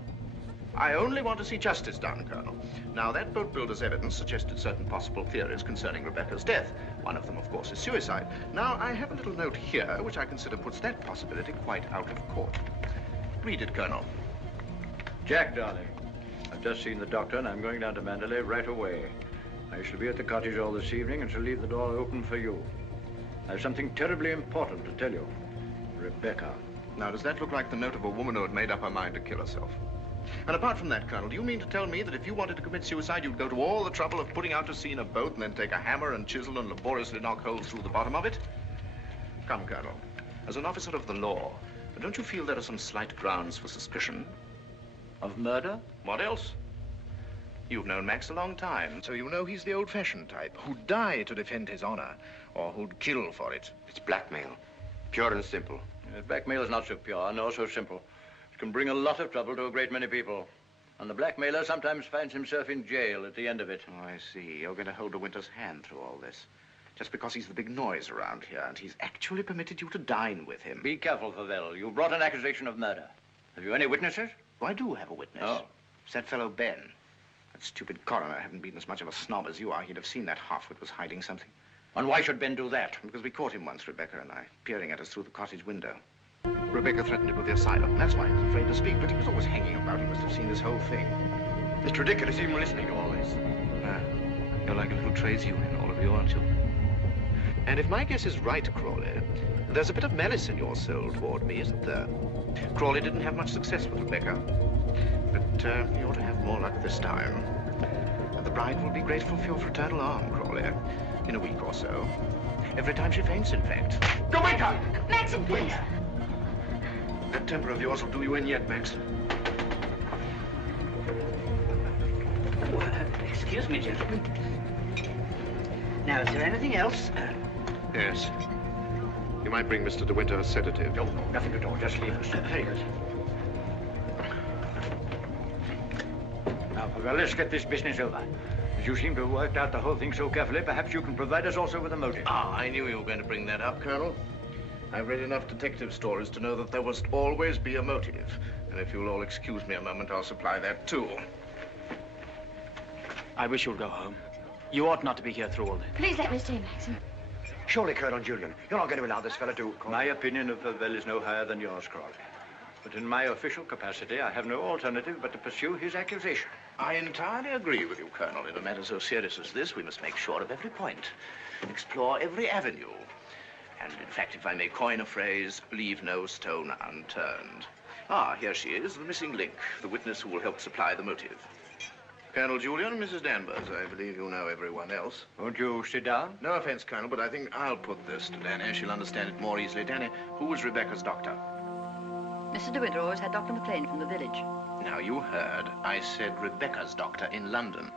I only want to see justice done, Colonel. Now, that boat builder's evidence suggested certain possible theories concerning Rebecca's death. One of them, of course, is suicide. Now, I have a little note here which I consider puts that possibility quite out of court. Read it, Colonel. Jack, darling, I've just seen the doctor and I'm going down to Mandalay right away. I shall be at the cottage all this evening and shall leave the door open for you. I have something terribly important to tell you. Rebecca. Now, does that look like the note of a woman who had made up her mind to kill herself? And apart from that, Colonel, do you mean to tell me that if you wanted to commit suicide, you'd go to all the trouble of putting out to sea in a boat and then take a hammer and chisel and laboriously knock holes through the bottom of it? Come, Colonel, as an officer of the law, don't you feel there are some slight grounds for suspicion? Of murder? What else? You've known Max a long time, so you know he's the old-fashioned type, who'd die to defend his honor, or who'd kill for it. It's blackmail, pure and simple. Blackmail is not so pure, nor so simple. It can bring a lot of trouble to a great many people. And the blackmailer sometimes finds himself in jail at the end of it. Oh, I see. You're going to hold de Winter's hand through all this. Just because he's the big noise around here, and he's actually permitted you to dine with him. Be careful, Favell. You brought an accusation of murder. Have you any witnesses? Oh, I do have a witness. Oh. It's that fellow Ben. That stupid coroner hadn't been as much of a snob as you are. He'd have seen that half-wit was hiding something. And why should Ben do that? Because we caught him once, Rebecca and I, peering at us through the cottage window. Rebecca threatened him with the asylum. That's why he was afraid to speak, but he was always hanging about. He must have seen this whole thing. It's ridiculous even listening to all this. You're like a little trades union, all of you, aren't you? And if my guess is right, Crawley, there's a bit of malice in your soul toward me, isn't there? Crawley didn't have much success with Rebecca, but he ought to have more luck this time. And the bride will be grateful for your fraternal arm, Crawley, in a week or so. Every time she faints, in fact. Go wake up! Maxim, please! That temper of yours will do you in yet, Max. Oh, excuse me, gentlemen. Now, is there anything else? Yes. You might bring Mr. de Winter a sedative. No, nothing at all. Just leave us. Very good. Now, Favell, let's get this business over. As you seem to have worked out the whole thing so carefully, perhaps you can provide us also with a motive. Ah, I knew you were going to bring that up, Colonel. I've read enough detective stories to know that there must always be a motive. And if you'll all excuse me a moment, I'll supply that too. I wish you'd go home. You ought not to be here through all this. Please let me stay, Maxim. Surely, Colonel Julian, you're not going to allow this fellow to... My opinion of Favell is no higher than yours, Crawley. But in my official capacity, I have no alternative but to pursue his accusation. I entirely agree with you, Colonel. In a matter so serious as this, we must make sure of every point, explore every avenue. And, in fact, if I may coin a phrase, leave no stone unturned. Ah, here she is, the missing link, the witness who will help supply the motive. Colonel Julian and Mrs. Danvers, I believe you know everyone else. Won't you sit down? No offense, Colonel, but I think I'll put this to Danny. She'll understand it more easily. Danny, who was Rebecca's doctor? Mrs. de Winter always had Dr. McLean from the village. Now, you heard. I said Rebecca's doctor in London.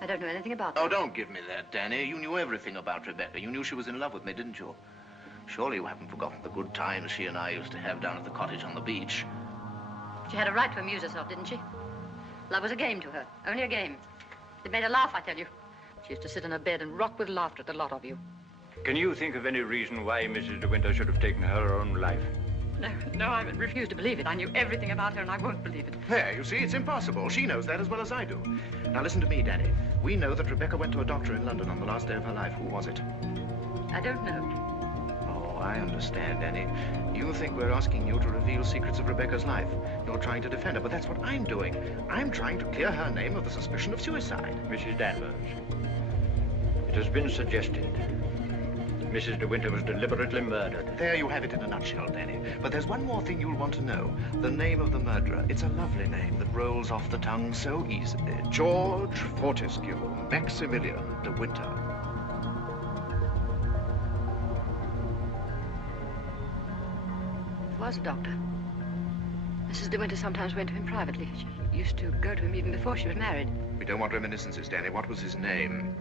I don't know anything about that. Oh, don't give me that, Danny. You knew everything about Rebecca. You knew she was in love with me, didn't you? Surely you haven't forgotten the good times she and I used to have down at the cottage on the beach. She had a right to amuse herself, didn't she? Love was a game to her, only a game. It made her laugh, I tell you. She used to sit in her bed and rock with laughter at the lot of you. Can you think of any reason why Mrs. de Winter should have taken her own life? No, I refuse to believe it. I knew everything about her and I won't believe it. There, you see, it's impossible. She knows that as well as I do. Now, listen to me, Danny. We know that Rebecca went to a doctor in London on the last day of her life. Who was it? I don't know. Oh, I understand, Danny. You think we're asking you to reveal secrets of Rebecca's life. You're trying to defend her, but that's what I'm doing. I'm trying to clear her name of the suspicion of suicide. Mrs. Danvers, it has been suggested that Mrs. de Winter was deliberately murdered. There you have it in a nutshell, Danny. But there's one more thing you'll want to know. The name of the murderer. It's a lovely name that rolls off the tongue so easily. George Fortescue, Maximilian de Winter. He was a doctor. Mrs. de Winter sometimes went to him privately. She used to go to him even before she was married. We don't want reminiscences, Danny. What was his name?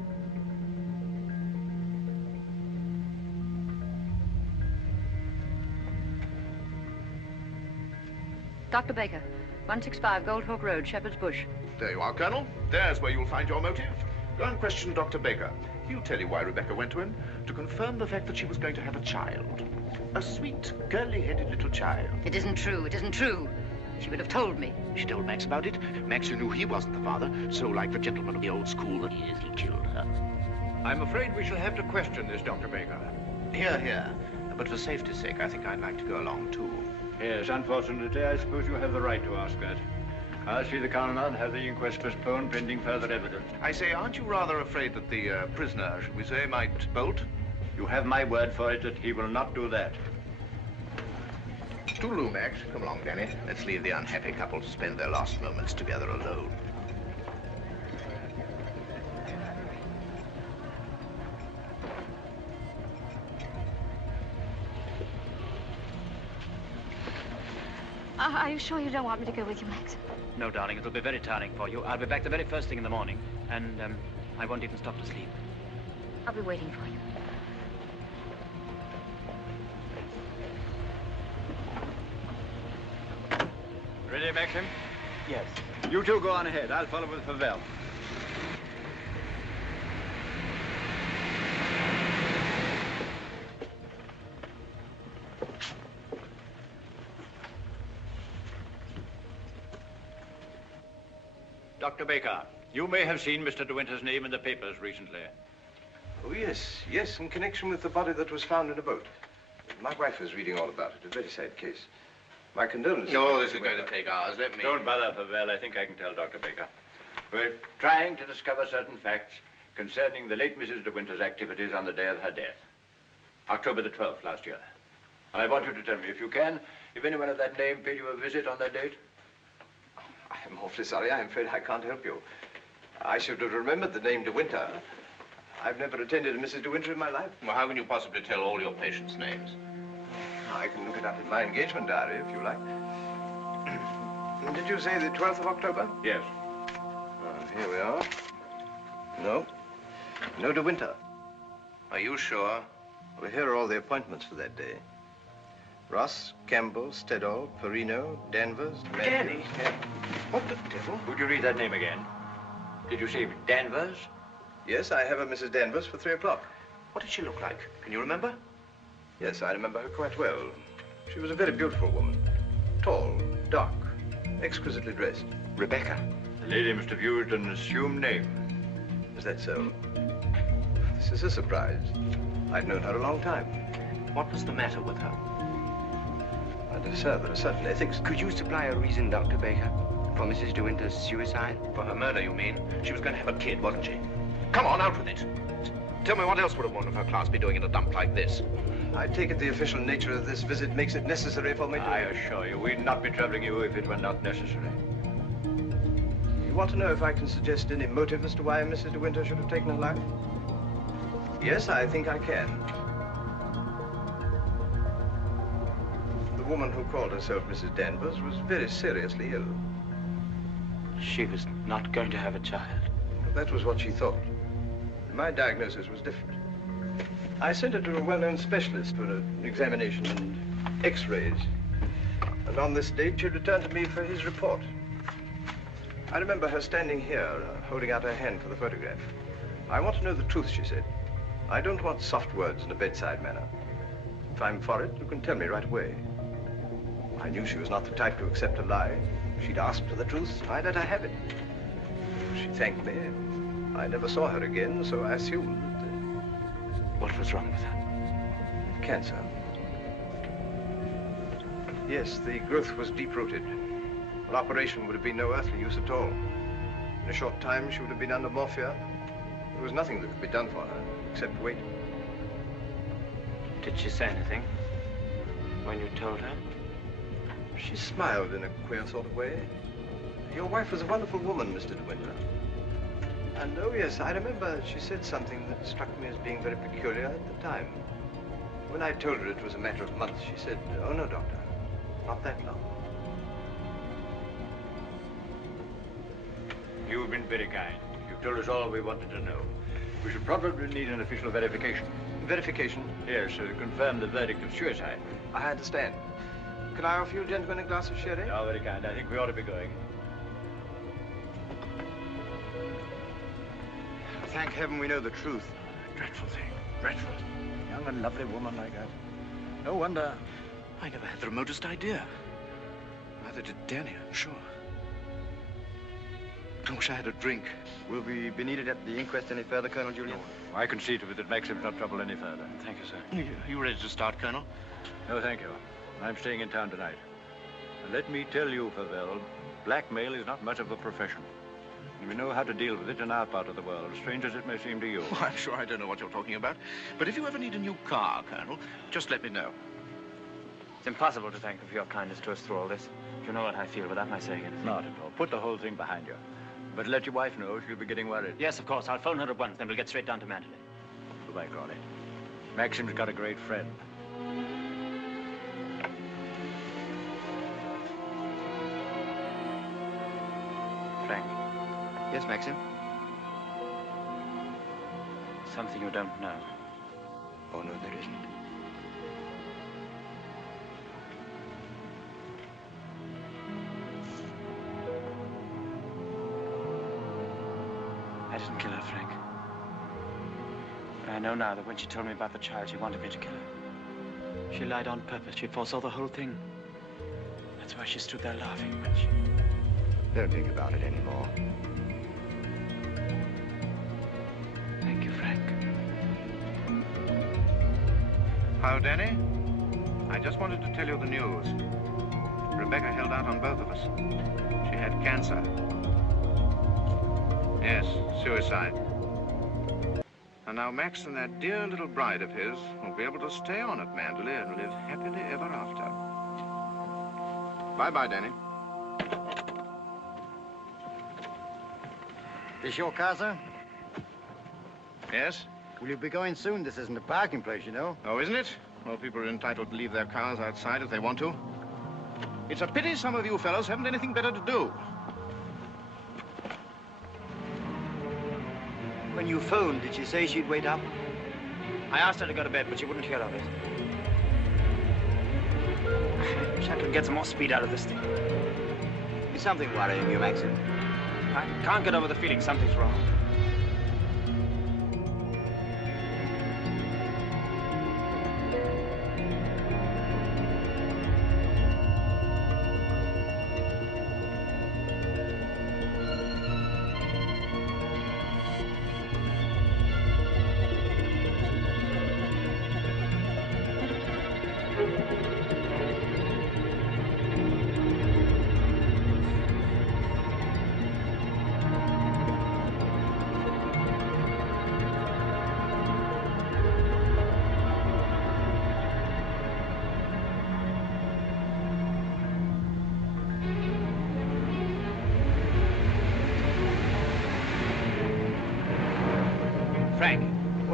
Dr. Baker, 165 Goldhawk Road, Shepherd's Bush. There you are, Colonel. There's where you'll find your motive. Go and question Dr. Baker. He'll tell you why Rebecca went to him, to confirm the fact that she was going to have a child. A sweet, curly-headed little child. It isn't true. It isn't true. She would have told me. She told Max about it. Max knew he wasn't the father, so like the gentleman of the old school that he is, he killed her. I'm afraid we shall have to question this, Dr. Baker. Here, here. But for safety's sake, I think I'd like to go along, too. Yes, unfortunately, I suppose you have the right to ask that. I'll see the coroner and have the inquest postponed pending further evidence. I say, aren't you rather afraid that the prisoner, should we say, might bolt? You have my word for it that he will not do that. Toodaloo, Max. Come along, Danny. Let's leave the unhappy couple to spend their last moments together alone. Are you sure you don't want me to go with you, Max? No, darling, it'll be very tiring for you. I'll be back the very first thing in the morning, and I won't even stop to sleep. I'll be waiting for you. Ready, Maxim? Yes. You two go on ahead. I'll follow with Favell. Dr. Baker, you may have seen Mr. de Winter's name in the papers recently. Oh, yes, yes, in connection with the body that was found in a boat. My wife was reading all about it. A very sad case. My condolences. No, this is going to take hours. Let me... Don't bother, Favell. I think I can tell Dr. Baker. We're trying to discover certain facts concerning the late Mrs. de Winter's activities on the day of her death. October the 12th last year. I want you to tell me, if you can, if anyone of that name paid you a visit on that date. I'm awfully sorry. I'm afraid I can't help you. I should have remembered the name de Winter. I've never attended a Mrs. de Winter in my life. Well, how can you possibly tell all your patients' names? I can look it up in my engagement diary, if you like. Did you say the 12th of October? Yes. Here we are. No. No de Winter. Are you sure? Well, here are all the appointments for that day. Ross, Campbell, Stedall, Perino, Danvers, Danny? What the devil? Would you read that name again? Did you say Danvers? Yes, I have a Mrs. Danvers for 3 o'clock. What did she look like? Can you remember? Yes, I remember her quite well. She was a very beautiful woman. Tall, dark, exquisitely dressed. Rebecca. The lady must have used an assumed name. Is that so? This is a surprise. I'd known her a long time. What was the matter with her? My dear sir, there are certain ethics. Could you supply a reason, Dr. Baker, for Mrs. De Winter's suicide? For her murder, you mean? She was going to have a kid, wasn't she? Come on, out with it. Tell me, what else would a woman of her class be doing in a dump like this? I take it the official nature of this visit makes it necessary for me to... I assure you, we'd not be troubling you if it were not necessary. You want to know if I can suggest any motive as to why Mrs. De Winter should have taken her life? Yes, I think I can. The woman who called herself Mrs. Danvers was very seriously ill. She was not going to have a child. That was what she thought. My diagnosis was different. I sent her to a well-known specialist for an examination and x-rays. And on this date, she returned to me for his report. I remember her standing here, holding out her hand for the photograph. I want to know the truth, she said. I don't want soft words in a bedside manner. If I'm for it, you can tell me right away. I knew she was not the type to accept a lie. She'd asked for the truth, I let her have it. She thanked me. I never saw her again, so I assumed that... What was wrong with her? Cancer. Yes, the growth was deep-rooted. An operation would have been no earthly use at all. In a short time, she would have been under morphia. There was nothing that could be done for her, except wait. Did she say anything when you told her? She smiled in a queer sort of way. Your wife was a wonderful woman, Mr. De Winter. And, oh, yes, I remember she said something that struck me as being very peculiar at the time. When I told her it was a matter of months, she said, "Oh, no, doctor, not that long." You've been very kind. You've told us all we wanted to know. We should probably need an official verification. Verification? Yes, to confirm the verdict of suicide. I understand. Can I offer you gentlemen a glass of sherry? Oh, very kind. I think we ought to be going. Thank heaven we know the truth. Dreadful thing. Dreadful. Young and lovely woman like that. No wonder I never had the remotest idea. Neither did Danny, I'm sure. I wish I had a drink. Will we be needed at the inquest any further, Colonel Julian? I can see to it that Maxim's not trouble any further. Thank you, sir. You ready to start, Colonel? No, thank you. I'm staying in town tonight. And let me tell you, Favell, blackmail is not much of a profession. And we know how to deal with it in our part of the world, strange as it may seem to you. Oh, I'm sure I don't know what you're talking about. But if you ever need a new car, Colonel, just let me know. It's impossible to thank you for your kindness to us through all this. You know what I feel without my saying anything. Not at all. Put the whole thing behind you. But let your wife know she'll be getting worried. Yes, of course. I'll phone her at once, then we'll get straight down to Mandalay. Goodbye, Crawley. Maxim's got a great friend. Frank. Yes, Maxim? Something you don't know. Oh, no, there isn't. I didn't kill her, Frank. But I know now that when she told me about the child, she wanted me to kill her. She lied on purpose. She foresaw the whole thing. That's why she stood there laughing when she... Don't think about it anymore. Thank you, Frank. How, Danny? I just wanted to tell you the news. Rebecca held out on both of us. She had cancer. Yes, suicide. And now Max and that dear little bride of his will be able to stay on at Mandalay and live happily ever after. Bye-bye, Danny. This your car, sir? Yes? Will you be going soon? This isn't a parking place, you know. Oh, isn't it? Well, people are entitled to leave their cars outside if they want to. It's a pity some of you fellows haven't anything better to do. When you phoned, did she say she'd wait up? I asked her to go to bed, but she wouldn't hear of it. I wish I could get some more speed out of this thing. Is something worrying you, Maxim? I can't get over the feeling something's wrong.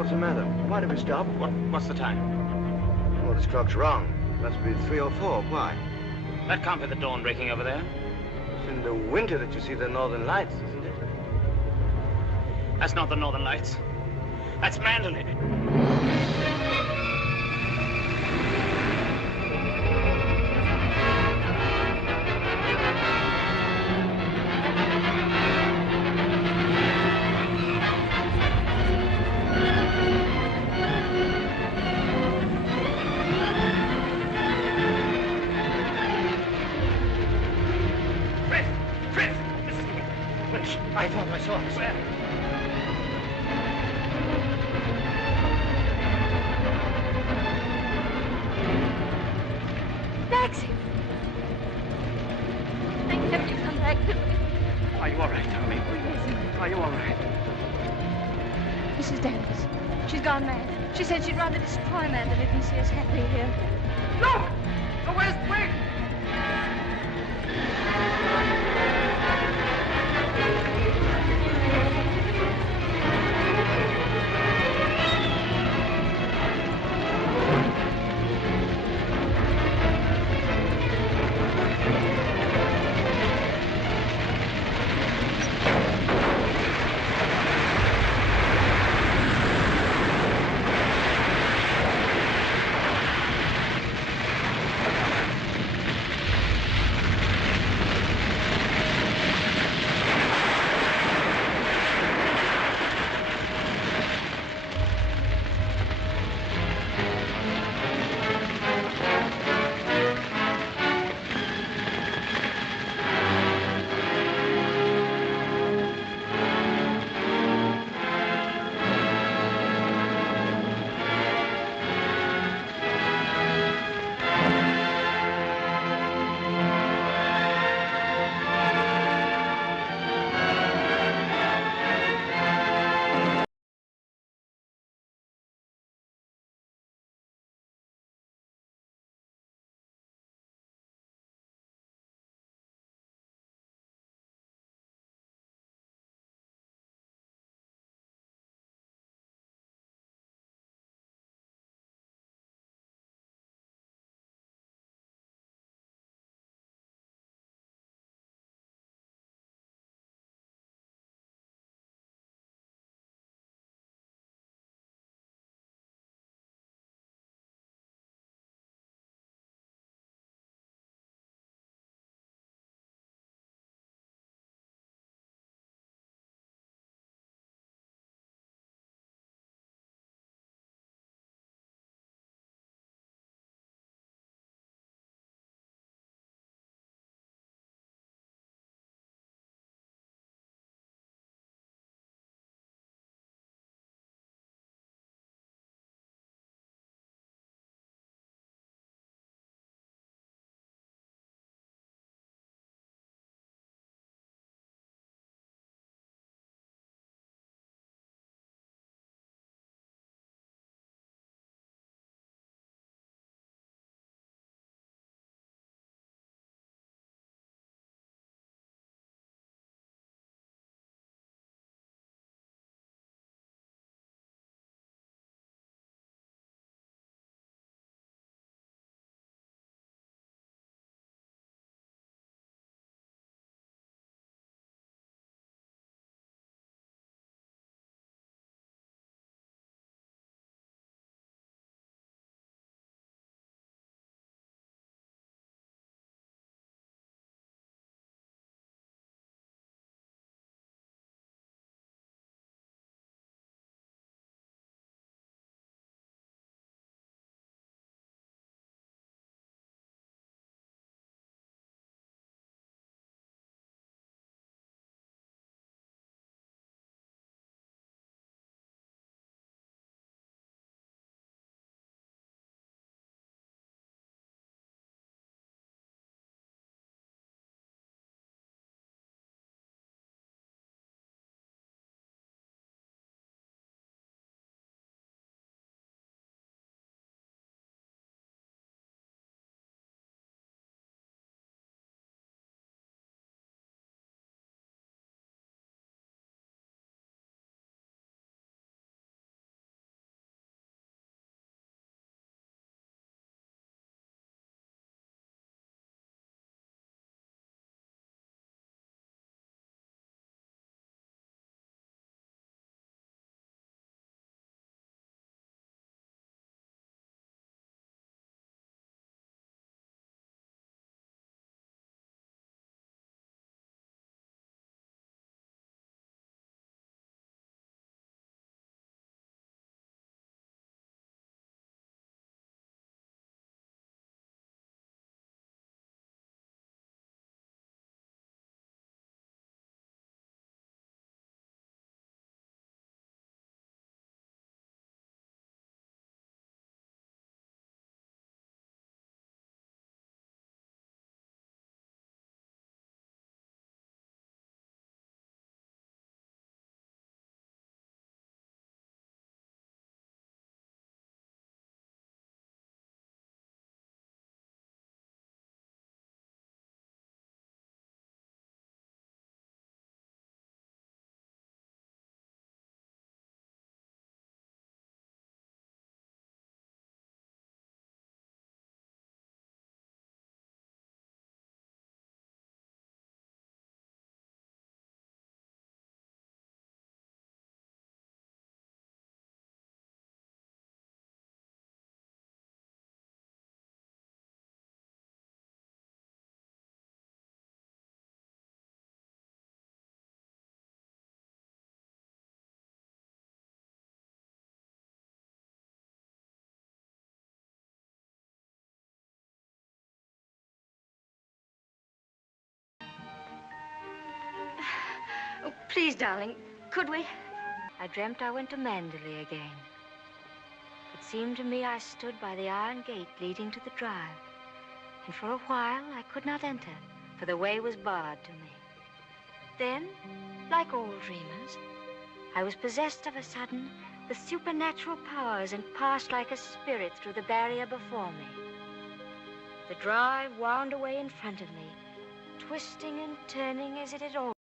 What's the matter? Why did we stop? What's the time? Well, this clock's wrong. It must be 3 or 4. Why? That can't be the dawn breaking over there. It's in the winter that you see the northern lights, isn't it? That's not the northern lights. That's Mandalay. I thought I saw us. Where? Maxim! Thank heaven you come back to me. Are you all right, Tommy? Are you all right? Mrs. Danvers. She's gone mad. She said she'd rather destroy Mandalay than see us happy here. No! The West Wing! Oh, please, darling, could we? I dreamt I went to Manderley again. It seemed to me I stood by the iron gate leading to the drive. And for a while, I could not enter, for the way was barred to me. Then, like all dreamers, I was possessed of a sudden with supernatural powers and passed like a spirit through the barrier before me. The drive wound away in front of me, twisting and turning as it had always